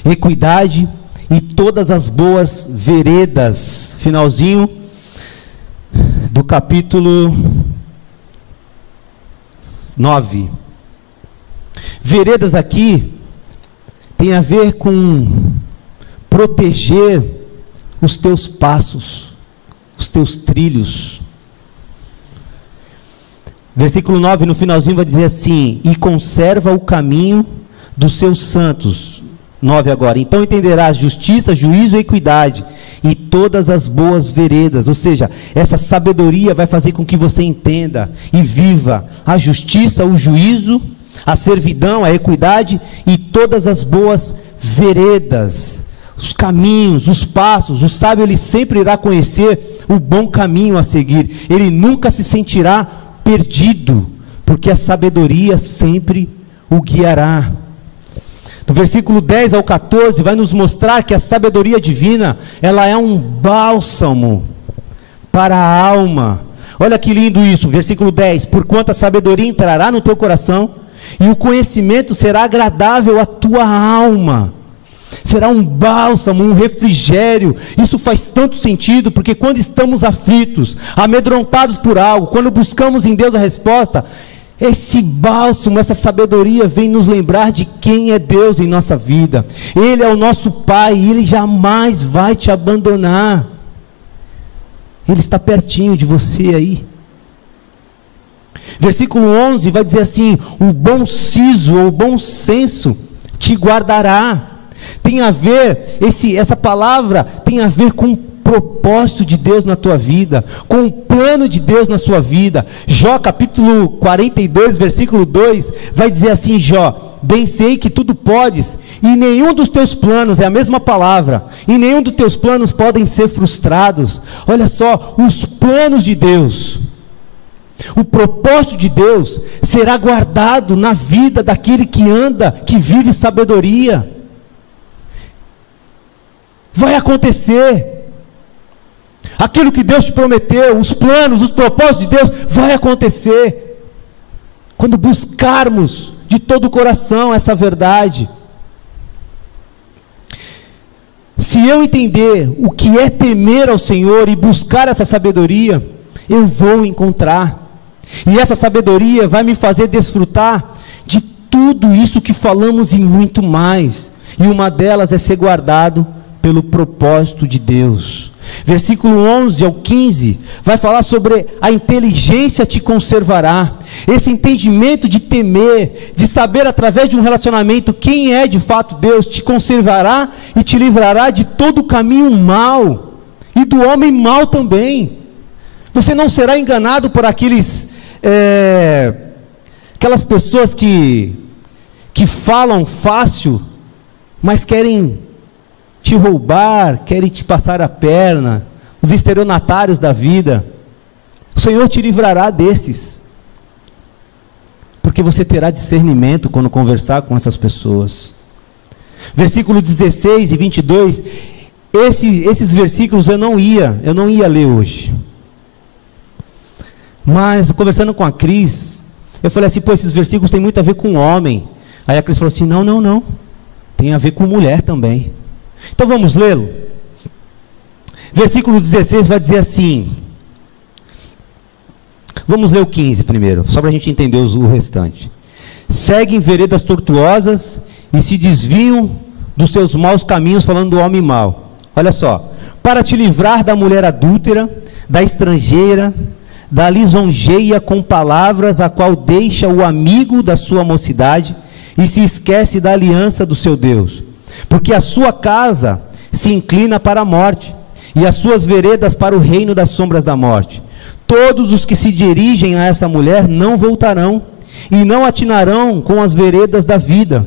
equidade e todas as boas veredas, finalzinho do capítulo 9. Veredas aqui tem a ver com proteger os teus passos, os teus trilhos. Versículo 9, no finalzinho vai dizer assim: e conserva o caminho dos seus santos. 9 agora: então entenderás justiça, juízo e equidade, e todas as boas veredas. Ou seja, essa sabedoria vai fazer com que você entenda e viva a justiça, o juízo, a servidão, a equidade e todas as boas veredas, os caminhos, os passos. O sábio, ele sempre irá conhecer o bom caminho a seguir, ele nunca se sentirá perdido, porque a sabedoria sempre o guiará. Do versículo 10 ao 14 vai nos mostrar que a sabedoria divina, ela é um bálsamo para a alma. Olha que lindo isso, versículo 10: porquanto a sabedoria entrará no teu coração, e o conhecimento será agradável à tua alma. Será um bálsamo, um refrigério. Isso faz tanto sentido, porque quando estamos aflitos, amedrontados por algo, quando buscamos em Deus a resposta, Esse bálsamo, essa sabedoria vem nos lembrar de quem é Deus em nossa vida. Ele é o nosso Pai e Ele jamais vai te abandonar. Ele está pertinho de você aí. Versículo 11 vai dizer assim: o bom siso ou bom senso te guardará. Tem a ver, essa palavra tem a ver com o propósito de Deus na tua vida, com o plano de Deus na sua vida. Jó capítulo 42, versículo 2, vai dizer assim: Jó, bem sei que tudo podes, e nenhum dos teus planos, é a mesma palavra, e nenhum dos teus planos podem ser frustrados. Olha só, os planos de Deus, o propósito de Deus será guardado na vida daquele que anda, que vive sabedoria. Vai acontecer. Aquilo que Deus te prometeu, os planos, os propósitos de Deus, vai acontecer. Quando buscarmos de todo o coração essa verdade. Se eu entender o que é temer ao Senhor e buscar essa sabedoria, eu vou encontrar. E essa sabedoria vai me fazer desfrutar de tudo isso que falamos e muito mais. E uma delas é ser guardado pelo propósito de Deus. Versículo 11 ao 15 vai falar sobre a inteligência te conservará. Esse entendimento de temer, de saber através de um relacionamento quem é de fato Deus, te conservará e te livrará de todo o caminho mau e do homem mau também. Você não será enganado por aquelas pessoas que falam fácil, mas querem te roubar, querem te passar a perna, os estelionatários da vida. O Senhor te livrará desses, porque você terá discernimento quando conversar com essas pessoas. Versículo 16 e 22, esses versículos eu não ia ler hoje, mas conversando com a Cris, eu falei assim: esses versículos têm muito a ver com homem. Aí a Cris falou assim: não, tem a ver com mulher também. Então vamos lê-lo. Versículo 16 vai dizer assim, vamos ler o 15 primeiro, só para a gente entender o restante. Seguem veredas tortuosas e se desviam dos seus maus caminhos, falando do homem mau. Olha só: para te livrar da mulher adúltera, da estrangeira, da lisonjeia com palavras, a qual deixa o amigo da sua mocidade e se esquece da aliança do seu Deus. Porque a sua casa se inclina para a morte, e as suas veredas para o reino das sombras da morte. Todos os que se dirigem a essa mulher não voltarão, e não atinarão com as veredas da vida.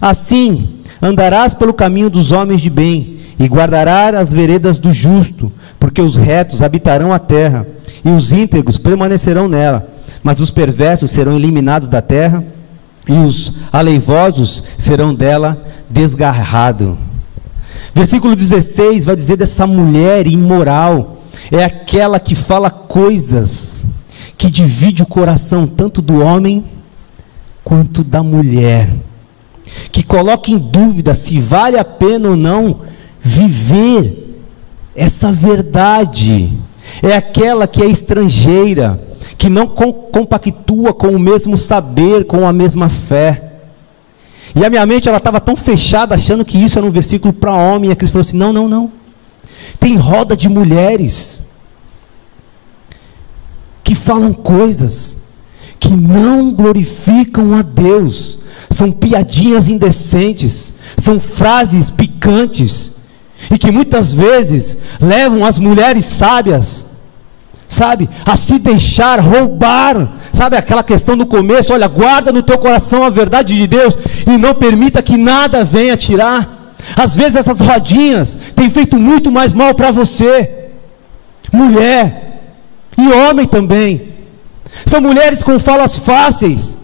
Assim, andarás pelo caminho dos homens de bem, e guardarás as veredas do justo, porque os retos habitarão a terra, e os íntegros permanecerão nela, mas os perversos serão eliminados da terra, e os aleivosos serão dela desgarrados. Versículo 16 vai dizer dessa mulher imoral, é aquela que fala coisas que divide o coração tanto do homem quanto da mulher, que coloca em dúvida se vale a pena ou não viver essa verdade. É aquela que é estrangeira, que não compactua com o mesmo saber, com a mesma fé. E a minha mente, ela estava tão fechada, achando que isso era um versículo para homem, e a Cristo falou assim: não. Tem roda de mulheres que falam coisas que não glorificam a Deus. São piadinhas indecentes, são frases picantes, e que muitas vezes levam as mulheres sábias, sabe, a se deixar roubar, sabe, aquela questão do começo: olha, guarda no teu coração a verdade de Deus, e não permita que nada venha tirar. Às vezes essas rodinhas têm feito muito mais mal para você, mulher, e homem também. São mulheres com falas fáceis,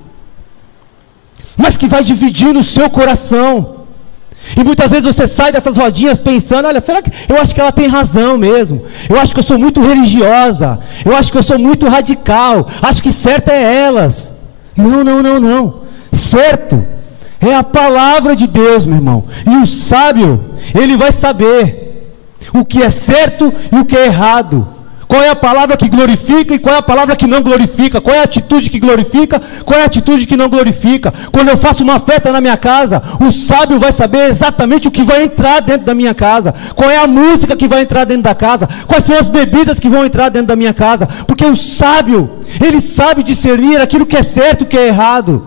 mas que vai dividir no seu coração. E muitas vezes você sai dessas rodinhas pensando: olha, será que eu acho que ela tem razão mesmo? Eu acho que eu sou muito religiosa, eu acho que eu sou muito radical, acho que certo é elas. Não. Certo é a palavra de Deus, meu irmão. E o sábio, ele vai saber o que é certo e o que é errado. Qual é a palavra que glorifica e qual é a palavra que não glorifica? Qual é a atitude que glorifica? Qual é a atitude que não glorifica? Quando eu faço uma festa na minha casa, o sábio vai saber exatamente o que vai entrar dentro da minha casa. Qual é a música que vai entrar dentro da casa? Quais são as bebidas que vão entrar dentro da minha casa? Porque o sábio, ele sabe discernir aquilo que é certo e o que é errado.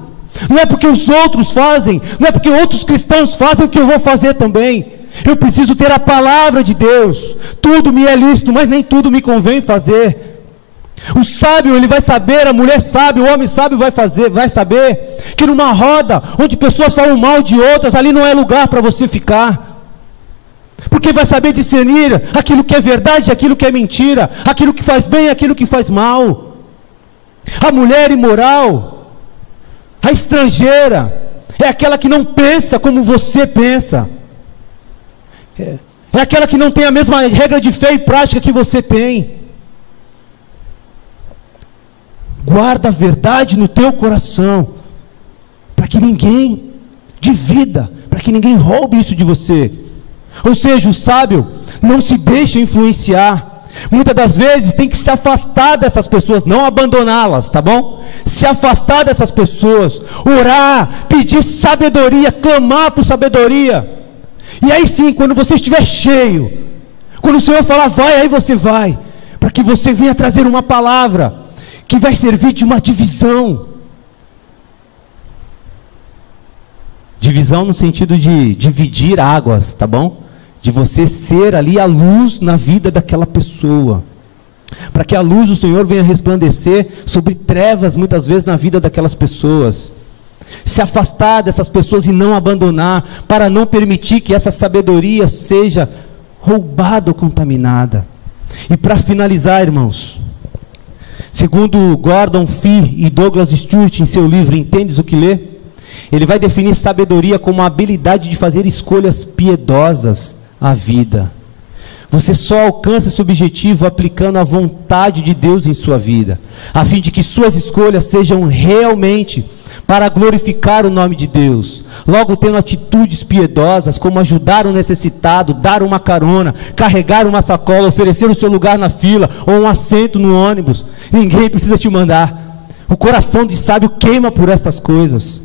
Não é porque os outros fazem, não é porque outros cristãos fazem o que eu vou fazer também. Eu preciso ter a palavra de Deus. Tudo me é lícito, mas nem tudo me convém fazer. O sábio, ele vai saber, a mulher sábia, o homem sábio vai saber que numa roda onde pessoas falam mal de outras, ali não é lugar para você ficar. Porque vai saber discernir aquilo que é verdade, aquilo que é mentira, aquilo que faz bem, aquilo que faz mal. A mulher imoral, a estrangeira, é aquela que não pensa como você pensa. É aquela que não tem a mesma regra de fé e prática que você tem. Guarda a verdade no teu coração, para que ninguém divida, para que ninguém roube isso de você. Ou seja, o sábio não se deixa influenciar. Muitas das vezes tem que se afastar dessas pessoas, não abandoná-las, tá bom? Se afastar dessas pessoas, orar, pedir sabedoria, clamar por sabedoria. E aí sim, quando você estiver cheio, quando o Senhor falar vai, aí você vai, para que você venha trazer uma palavra que vai servir de uma divisão. Divisão no sentido de dividir águas, tá bom? De você ser ali a luz na vida daquela pessoa, para que a luz do Senhor venha resplandecer sobre trevas muitas vezes na vida daquelas pessoas. Se afastar dessas pessoas e não abandonar, para não permitir que essa sabedoria seja roubada ou contaminada. E para finalizar, irmãos, segundo Gordon Fee e Douglas Stewart em seu livro Entendes o que Lê, ele vai definir sabedoria como a habilidade de fazer escolhas piedosas à vida. Você só alcança esse objetivo aplicando a vontade de Deus em sua vida, a fim de que suas escolhas sejam realmente para glorificar o nome de Deus, logo tendo atitudes piedosas, como ajudar um necessitado, dar uma carona, carregar uma sacola, oferecer o seu lugar na fila, ou um assento no ônibus. Ninguém precisa te mandar. O coração de sábio queima por estas coisas.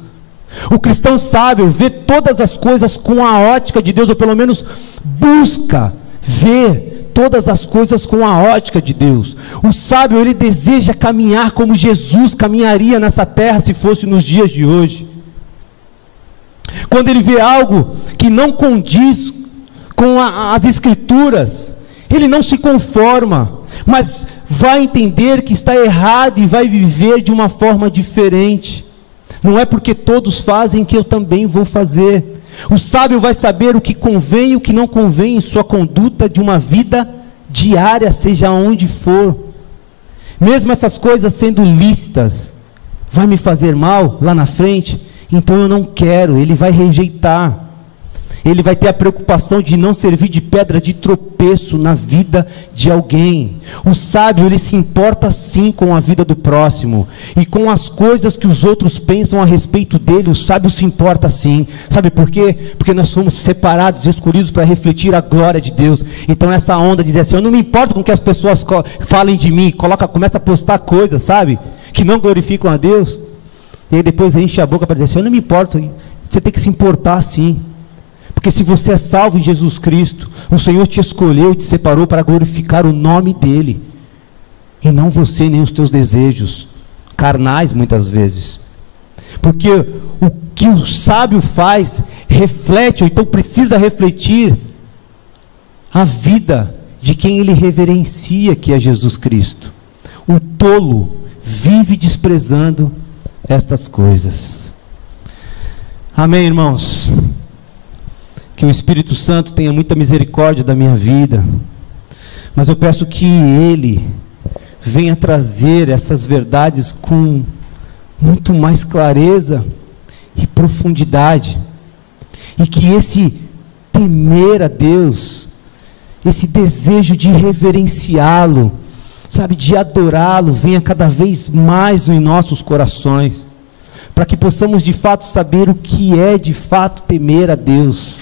O cristão sábio vê todas as coisas com a ótica de Deus, ou pelo menos busca ver todas as coisas com a ótica de Deus. O sábio, ele deseja caminhar como Jesus caminharia nessa terra se fosse nos dias de hoje. Quando ele vê algo que não condiz com as escrituras, ele não se conforma, mas vai entender que está errado e vai viver de uma forma diferente. Não é porque todos fazem que eu também vou fazer. O sábio vai saber o que convém e o que não convém em sua conduta de uma vida diária, seja onde for. Mesmo essas coisas sendo lícitas, vai me fazer mal lá na frente? Então eu não quero. Ele vai rejeitar. Ele vai ter a preocupação de não servir de pedra de tropeço na vida de alguém. O sábio, ele se importa sim com a vida do próximo e com as coisas que os outros pensam a respeito dele. O sábio se importa sim. Sabe por quê? Porque nós fomos separados, escolhidos para refletir a glória de Deus. Então essa onda de dizer assim, eu não me importo com o que as pessoas falem de mim, começa a postar coisas, sabe, que não glorificam a Deus. E aí depois enche a boca para dizer assim, eu não me importo. Você tem que se importar sim. Porque se você é salvo em Jesus Cristo, o Senhor te escolheu e te separou para glorificar o nome dEle, e não você nem os teus desejos carnais muitas vezes. Porque o que o sábio faz, reflete, ou então precisa refletir, a vida de quem ele reverencia, que é Jesus Cristo. O tolo vive desprezando estas coisas. Amém, irmãos? Que o Espírito Santo tenha muita misericórdia da minha vida, mas eu peço que Ele venha trazer essas verdades com muito mais clareza e profundidade, e que esse temer a Deus, esse desejo de reverenciá-lo, sabe, de adorá-lo, venha cada vez mais em nossos corações, para que possamos de fato saber o que é de fato temer a Deus.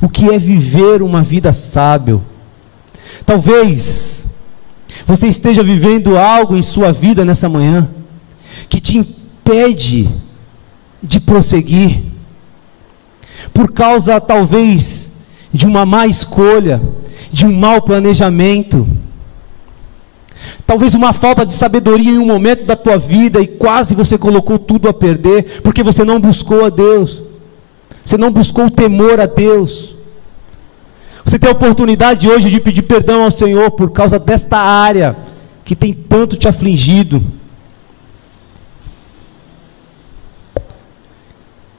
O que é viver uma vida sábia? Talvez você esteja vivendo algo em sua vida nessa manhã, que te impede de prosseguir, por causa talvez de uma má escolha, de um mau planejamento, talvez uma falta de sabedoria em um momento da tua vida, e quase você colocou tudo a perder, porque você não buscou a Deus, você não buscou o temor a Deus. Você tem a oportunidade hoje de pedir perdão ao Senhor por causa desta área que tem tanto te afligido.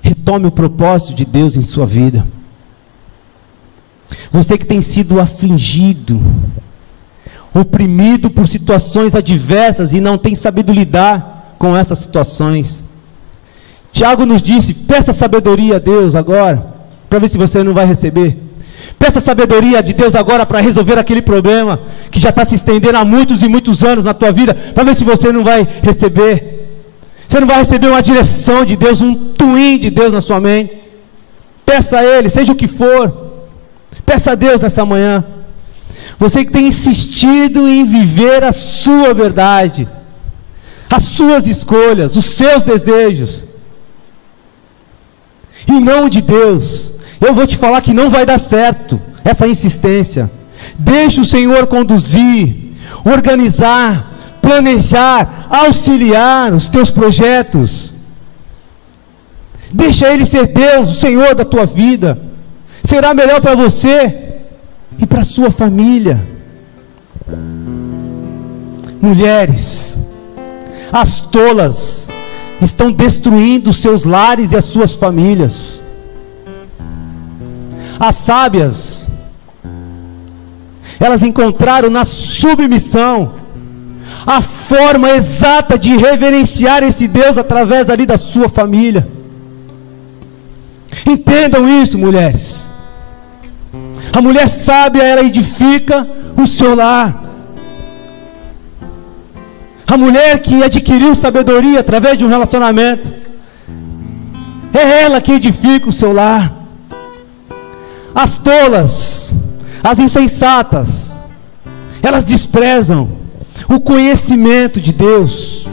Retome o propósito de Deus em sua vida. Você que tem sido afligido, oprimido por situações adversas e não tem sabido lidar com essas situações. Tiago nos disse: peça sabedoria a Deus agora, para ver se você não vai receber. Peça sabedoria de Deus agora para resolver aquele problema que já está se estendendo há muitos e muitos anos na tua vida, para ver se você não vai receber. Você não vai receber uma direção de Deus, um twin de Deus na sua mente. Peça a Ele, seja o que for. Peça a Deus nessa manhã. Você que tem insistido em viver a sua verdade, as suas escolhas, os seus desejos, e não o de Deus, eu vou te falar que não vai dar certo essa insistência. Deixa o Senhor conduzir, organizar, planejar, auxiliar os teus projetos. Deixa Ele ser Deus, o Senhor da tua vida. Será melhor para você e para a sua família. Mulheres, as tolas estão destruindo os seus lares e as suas famílias. As sábias, elas encontraram na submissão a forma exata de reverenciar esse Deus através ali da sua família. Entendam isso, mulheres. A mulher sábia, ela edifica o seu lar. A mulher que adquiriu sabedoria através de um relacionamento, é ela que edifica o seu lar. As tolas, as insensatas, elas desprezam o conhecimento de Deus,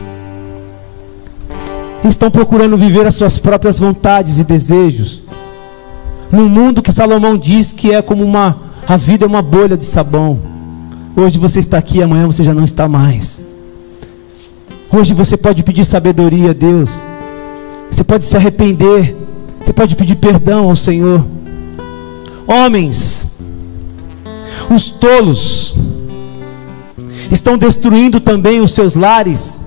estão procurando viver as suas próprias vontades e desejos, num mundo que Salomão diz que é como a vida é uma bolha de sabão. Hoje você está aqui, amanhã você já não está mais. Hoje você pode pedir sabedoria a Deus, você pode se arrepender, você pode pedir perdão ao Senhor. Homens, os tolos estão destruindo também os seus lares,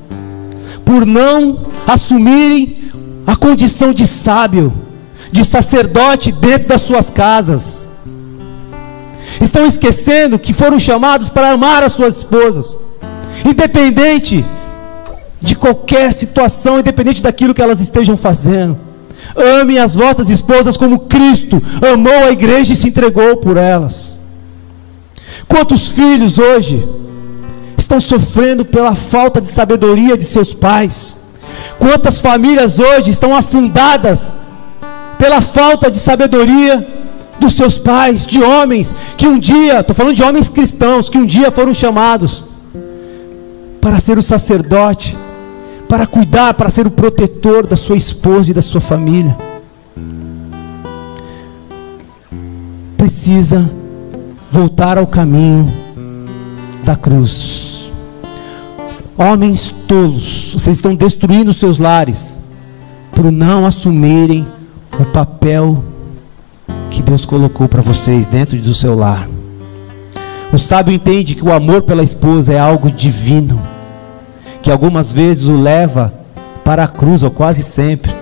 por não assumirem a condição de sábio, de sacerdote dentro das suas casas. Estão esquecendo que foram chamados para amar as suas esposas, independente de qualquer situação, independente daquilo que elas estejam fazendo. Amem as vossas esposas como Cristo amou a igreja e se entregou por elas. Quantos filhos hoje estão sofrendo pela falta de sabedoria de seus pais? Quantas famílias hoje estão afundadas pela falta de sabedoria dos seus pais, de homens que um dia, estou falando de homens cristãos, que um dia foram chamados para ser o sacerdote, para cuidar, para ser o protetor da sua esposa e da sua família. Precisa voltar ao caminho da cruz. Homens tolos, vocês estão destruindo os seus lares por não assumirem o papel que Deus colocou para vocês dentro do seu lar. O sábio entende que o amor pela esposa é algo divino, que algumas vezes o leva para a cruz, ou quase sempre.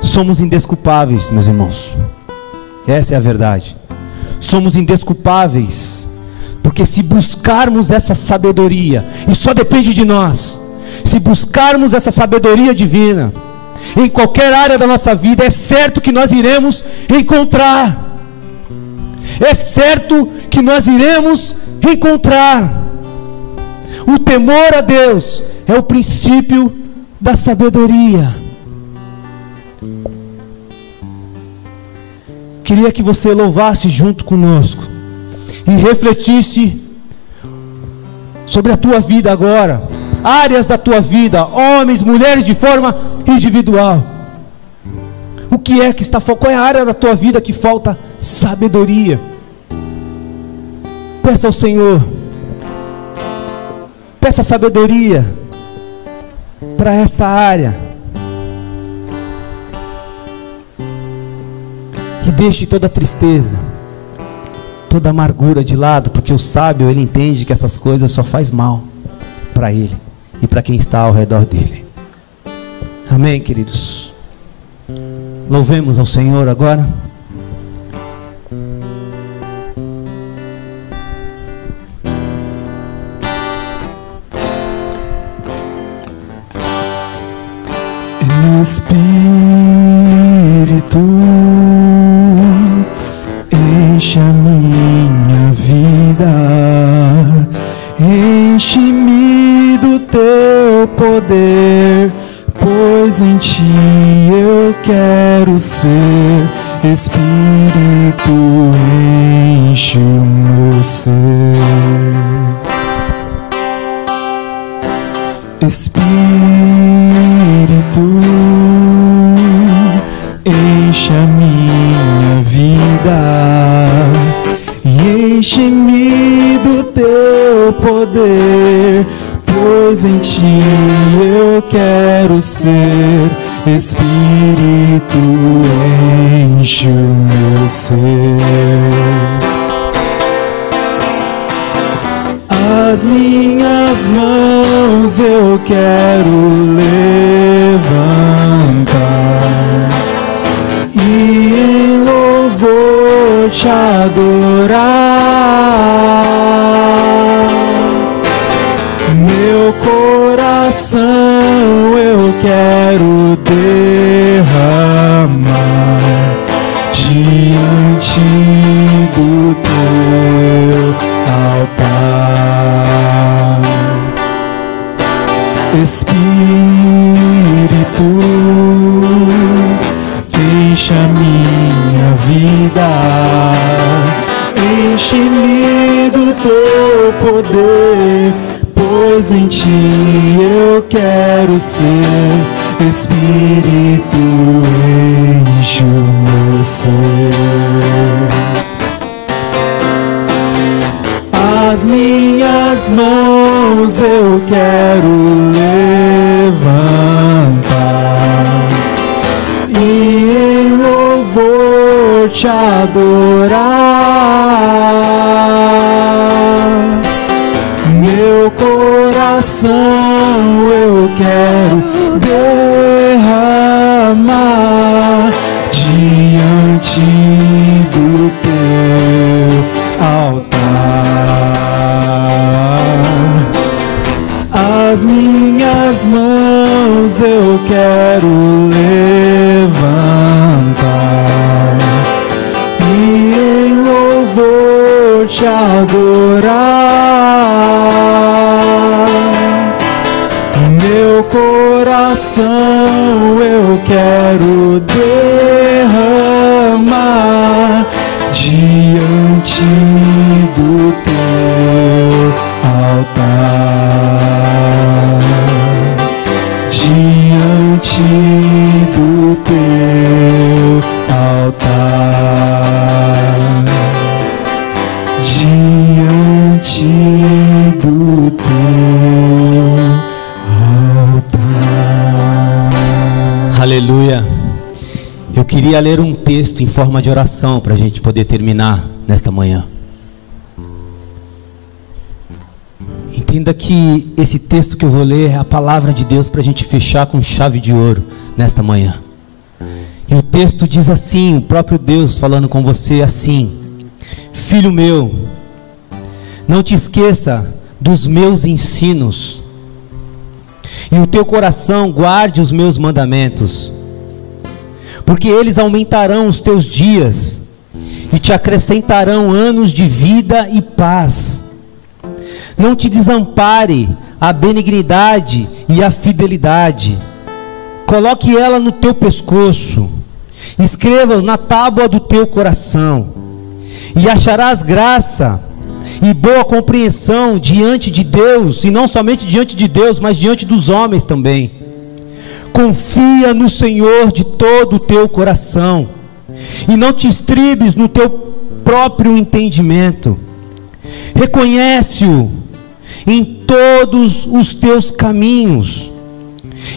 Somos indesculpáveis, meus irmãos. Essa é a verdade. Somos indesculpáveis, porque se buscarmos essa sabedoria, e só depende de nós, se buscarmos essa sabedoria divina, em qualquer área da nossa vida, é certo que nós iremos encontrar. É certo que nós iremos encontrar. O temor a Deus é o princípio da sabedoria. Queria que você louvasse junto conosco, e refletisse sobre a tua vida agora, áreas da tua vida, homens, mulheres, de forma individual. O que é que está faltando? Qual é a área da tua vida que falta sabedoria? Peça ao Senhor, peça sabedoria para essa área, e deixe toda a tristeza, toda a amargura de lado, porque o sábio, ele entende que essas coisas só faz mal para ele e para quem está ao redor dele. Amém, queridos? Louvemos ao Senhor agora. Espírito, enche a minha vida, enche-me do teu poder, pois em ti eu quero ser. Espírito, enche o meu ser. Espírito, enche a minha vida e enche-me do teu poder, pois em ti eu quero ser. Espírito, enche o meu ser. As minhas mãos eu quero levantar e em louvor te adorar. Meu coração eu quero derramar diante do teu altar. Espírito, enche a minha vida, enche-me do teu poder, pois em ti eu quero ser. Espírito, enche o meu ser. As minhas mãos eu quero levantar e em louvor te adorar. Meu coração eu quero derramar diante do teu altar. As minhas mãos eu quero levantar e em louvor te adorar. Meu coração eu quero derramar diante do teu altar, diante do teu altar, diante do teu altar. Aleluia. Eu queria ler um texto em forma de oração para a gente poder terminar nesta manhã. Entenda que esse texto que eu vou ler é a palavra de Deus para a gente fechar com chave de ouro nesta manhã. E o texto diz assim, o próprio Deus falando com você assim: filho meu, não te esqueça dos meus ensinos, e o teu coração guarde os meus mandamentos, porque eles aumentarão os teus dias e te acrescentarão anos de vida e paz. Não te desampare a benignidade e a fidelidade, coloque ela no teu pescoço, escreva na tábua do teu coração, e acharás graça e boa compreensão diante de Deus, e não somente diante de Deus, mas diante dos homens também. Confia no Senhor de todo o teu coração, e não te estribes no teu próprio entendimento. Reconhece-o em todos os teus caminhos,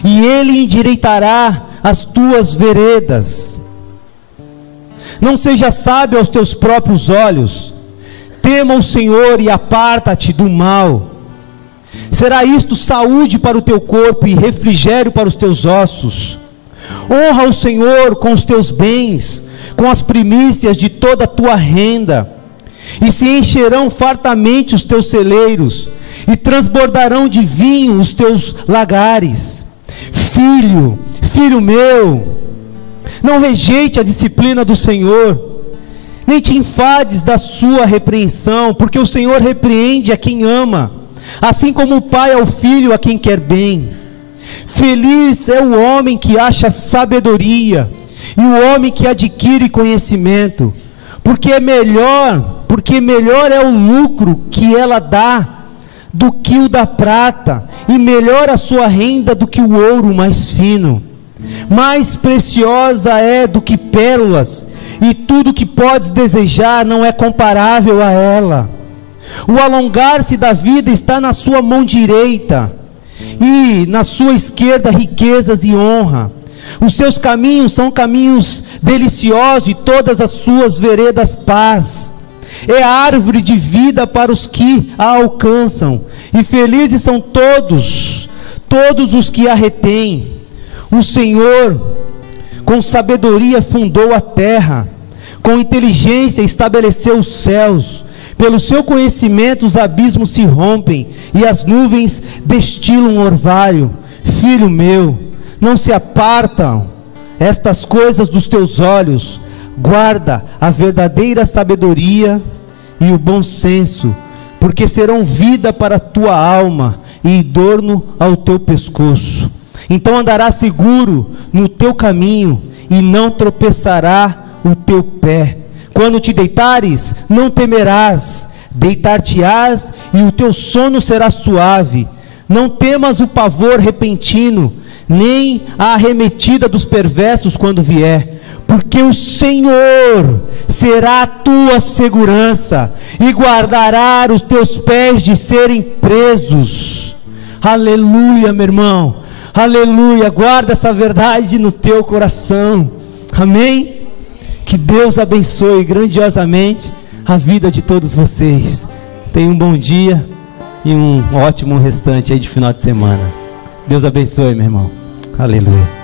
e Ele endireitará as tuas veredas. Não seja sábio aos teus próprios olhos. Tema o Senhor e aparta-te do mal. Será isto saúde para o teu corpo e refrigério para os teus ossos. Honra o Senhor com os teus bens, com as primícias de toda a tua renda, e se encherão fartamente os teus celeiros, e transbordarão de vinho os teus lagares. Filho meu, não rejeite a disciplina do Senhor, nem te enfades da sua repreensão, porque o Senhor repreende a quem ama, assim como o pai ao filho a quem quer bem. Feliz é o homem que acha sabedoria, e o homem que adquire conhecimento, porque melhor é o lucro que ela dá do que o da prata, e melhor a sua renda do que o ouro mais fino. Mais preciosa é do que pérolas, e tudo que podes desejar não é comparável a ela. O alongar-se da vida está na sua mão direita, e na sua esquerda riquezas e honra. Os seus caminhos são caminhos deliciosos, e todas as suas veredas paz. É a árvore de vida para os que a alcançam, e felizes são todos os que a retêm. O Senhor com sabedoria fundou a terra, com inteligência estabeleceu os céus. Pelo seu conhecimento os abismos se rompem, e as nuvens destilam orvalho. Filho meu, não se apartam estas coisas dos teus olhos. Guarda a verdadeira sabedoria e o bom senso, porque serão vida para a tua alma e adorno ao teu pescoço. Então andarás seguro no teu caminho, e não tropeçará o teu pé. Quando te deitares, não temerás, deitar-te-ás e o teu sono será suave. Não temas o pavor repentino, nem a arremetida dos perversos quando vier, porque o Senhor será a tua segurança, e guardará os teus pés de serem presos. Aleluia, meu irmão, aleluia. Guarda essa verdade no teu coração, amém? Que Deus abençoe grandiosamente a vida de todos vocês. Tenham um bom dia e um ótimo restante aí de final de semana. Deus abençoe, meu irmão, aleluia.